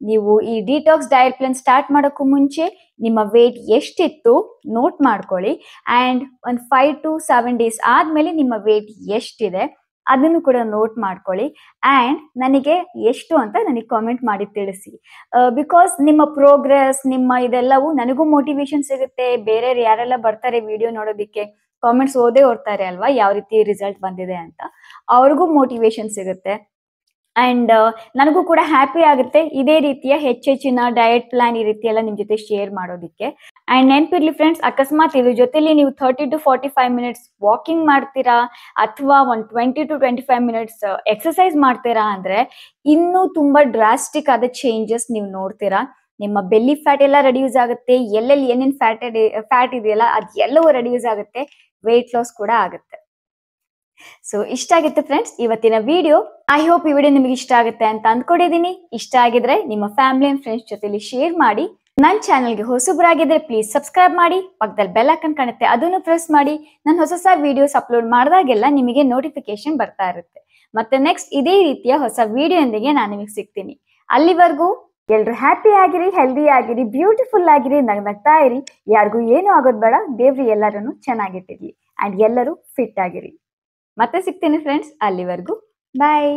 ನೀವು ಈ ಡಿಟಾಕ್ಸ್ ಡಯಟ್ ಪ್ಲಾನ್ ಸ್ಟಾರ್ಟ್ ಮಾಡೋಕ್ಕೂ ಮುಂಚೆ ನಿಮ್ಮ ವೆಯ್ಟ್ ಎಷ್ಟಿತ್ತು ನೋಟ್ ಮಾಡ್ಕೊಳ್ಳಿ. ಆ್ಯಂಡ್ ಒಂದು 5 to 7 days ಆದಮೇಲೆ ನಿಮ್ಮ ವೆಯ್ಟ್ ಎಷ್ಟಿದೆ ಅದನ್ನು ಕೂಡ ನೋಟ್ ಮಾಡ್ಕೊಳ್ಳಿ. ಆ್ಯಂಡ್ ನನಗೆ ಎಷ್ಟು ಅಂತ ನನಗೆ ಕಾಮೆಂಟ್ ಮಾಡಿ ತಿಳಿಸಿ. ಬಿಕಾಸ್ ನಿಮ್ಮ ಪ್ರೋಗ್ರೆಸ್, ನಿಮ್ಮ ಇದೆಲ್ಲವೂ ನನಗೂ ಮೋಟಿವೇಶನ್ ಸಿಗುತ್ತೆ. ಬೇರೆ ಯಾರೆಲ್ಲ ಬರ್ತಾರೆ ವಿಡಿಯೋ ನೋಡೋದಕ್ಕೆ ಕಾಮೆಂಟ್ಸ್ ಓದೇ ಓದ್ತಾರೆ ಅಲ್ವಾ, ಯಾವ ರೀತಿ ರಿಸಲ್ಟ್ ಬಂದಿದೆ ಅಂತ, ಅವ್ರಿಗೂ ಮೋಟಿವೇಶನ್ ಸಿಗುತ್ತೆ. ಆ್ಯಂಡ್ ನನಗೂ ಕೂಡ ಹ್ಯಾಪಿ ಆಗುತ್ತೆ ಇದೇ ರೀತಿಯ ಹೆಚ್ಚಿನ ಡಯಟ್ ಪ್ಲಾನ್ ಈ ರೀತಿ ಎಲ್ಲ ನಿಮ್ಮ ಜೊತೆ ಶೇರ್ ಮಾಡೋದಕ್ಕೆ. ಆ್ಯಂಡ್ ನೆನಪಿರ್ಲಿ ಫ್ರೆಂಡ್ಸ್, ಅಕಸ್ಮಾತ್ ಇದ್ರ ಜೊತೆಲಿ ನೀವು 30 to 45 minutes ವಾಕಿಂಗ್ ಮಾಡ್ತೀರಾ ಅಥವಾ ಒಂದು 20 to 25 minutes ಎಕ್ಸಸೈಸ್ ಮಾಡ್ತೀರಾ ಅಂದರೆ ಇನ್ನೂ ತುಂಬ ಡ್ರಾಸ್ಟಿಕ್ ಆದ ಚೇಂಜಸ್ ನೀವು ನೋಡ್ತೀರಾ. ನಿಮ್ಮ ಬೆಲ್ಲಿ ಫ್ಯಾಟ್ ಎಲ್ಲ ರೆಡ್ಯೂಸ್ ಆಗುತ್ತೆ, ಎಲ್ಲೆಲ್ಲಿ ಏನೇನ್ ಫ್ಯಾಟ್ ಇದೆಯಲ್ಲ ಅದೆಲ್ಲವೂ ರೆಡ್ಯೂಸ್ ಆಗುತ್ತೆ, ವೆಯ್ಟ್ ಲಾಸ್ ಕೂಡ ಆಗುತ್ತೆ. ಸೊ ಇಷ್ಟ ಆಗಿತ್ತು ಫ್ರೆಂಡ್ಸ್ ಇವತ್ತಿನ ವಿಡಿಯೋ. ಐ ಹೋಪ್ ಈ ವಿಡಿಯೋ ನಿಮಗೆ ಇಷ್ಟ ಆಗುತ್ತೆ ಅಂತ ಅಂದ್ಕೊಂಡಿದ್ದೀನಿ. ಇಷ್ಟ ಆಗಿದ್ರೆ ನಿಮ್ಮ ಫ್ಯಾಮಿಲಿ ಅಂಡ್ ಫ್ರೆಂಡ್ಸ್ ಜೊತೆಲಿ ಶೇರ್ ಮಾಡಿ. ನನ್ನ ಚಾನಲ್ಗೆ ಹೊಸಬರಾಗಿದ್ರೆ ಪ್ಲೀಸ್ ಸಬ್ಸ್ಕ್ರೈಬ್ ಮಾಡಿ, ಪಕ್ಕದಲ್ಲಿ ಬೆಲ್ ಐಕಾನ್ ಕಾಣುತ್ತೆ ಅದನ್ನು ಪ್ರೆಸ್ ಮಾಡಿ. ನಾನು ಹೊಸ ವಿಡಿಯೋಸ್ ಅಪ್ಲೋಡ್ ಮಾಡಿದಾಗೆಲ್ಲ ನಿಮಗೆ ನೋಟಿಫಿಕೇಶನ್ ಬರ್ತಾ ಇರುತ್ತೆ. ಮತ್ತೆ ನೆಕ್ಸ್ಟ್ ಇದೇ ರೀತಿಯ ಹೊಸ ವಿಡಿಯೋದೊಂದಿಗೆ ನಾನು ನಿಮಗೆ ಸಿಗ್ತೀನಿ. ಅಲ್ಲಿವರೆಗೂ ಎಲ್ರು ಹ್ಯಾಪಿ ಆಗಿರಿ, ಹೆಲ್ದಿ ಆಗಿರಿ, ಬ್ಯೂಟಿಫುಲ್ ಆಗಿರಿ, ನಗ್ನಗ್ತಾ ಇರಿ. ಯಾರಿಗೂ ಏನು ಆಗೋದ್ ಬೇಡ, ದೇವ್ರು ಎಲ್ಲರನ್ನು ಚೆನ್ನಾಗಿಟ್ಟಿರ್ಲಿ ಅಂಡ್ ಎಲ್ಲರೂ ಫಿಟ್ ಆಗಿರಿ. ಮತ್ತೆ ಸಿಗ್ತೀನಿ ಫ್ರೆಂಡ್ಸ್, ಅಲ್ಲಿವರೆಗೂ ಬಾಯ್.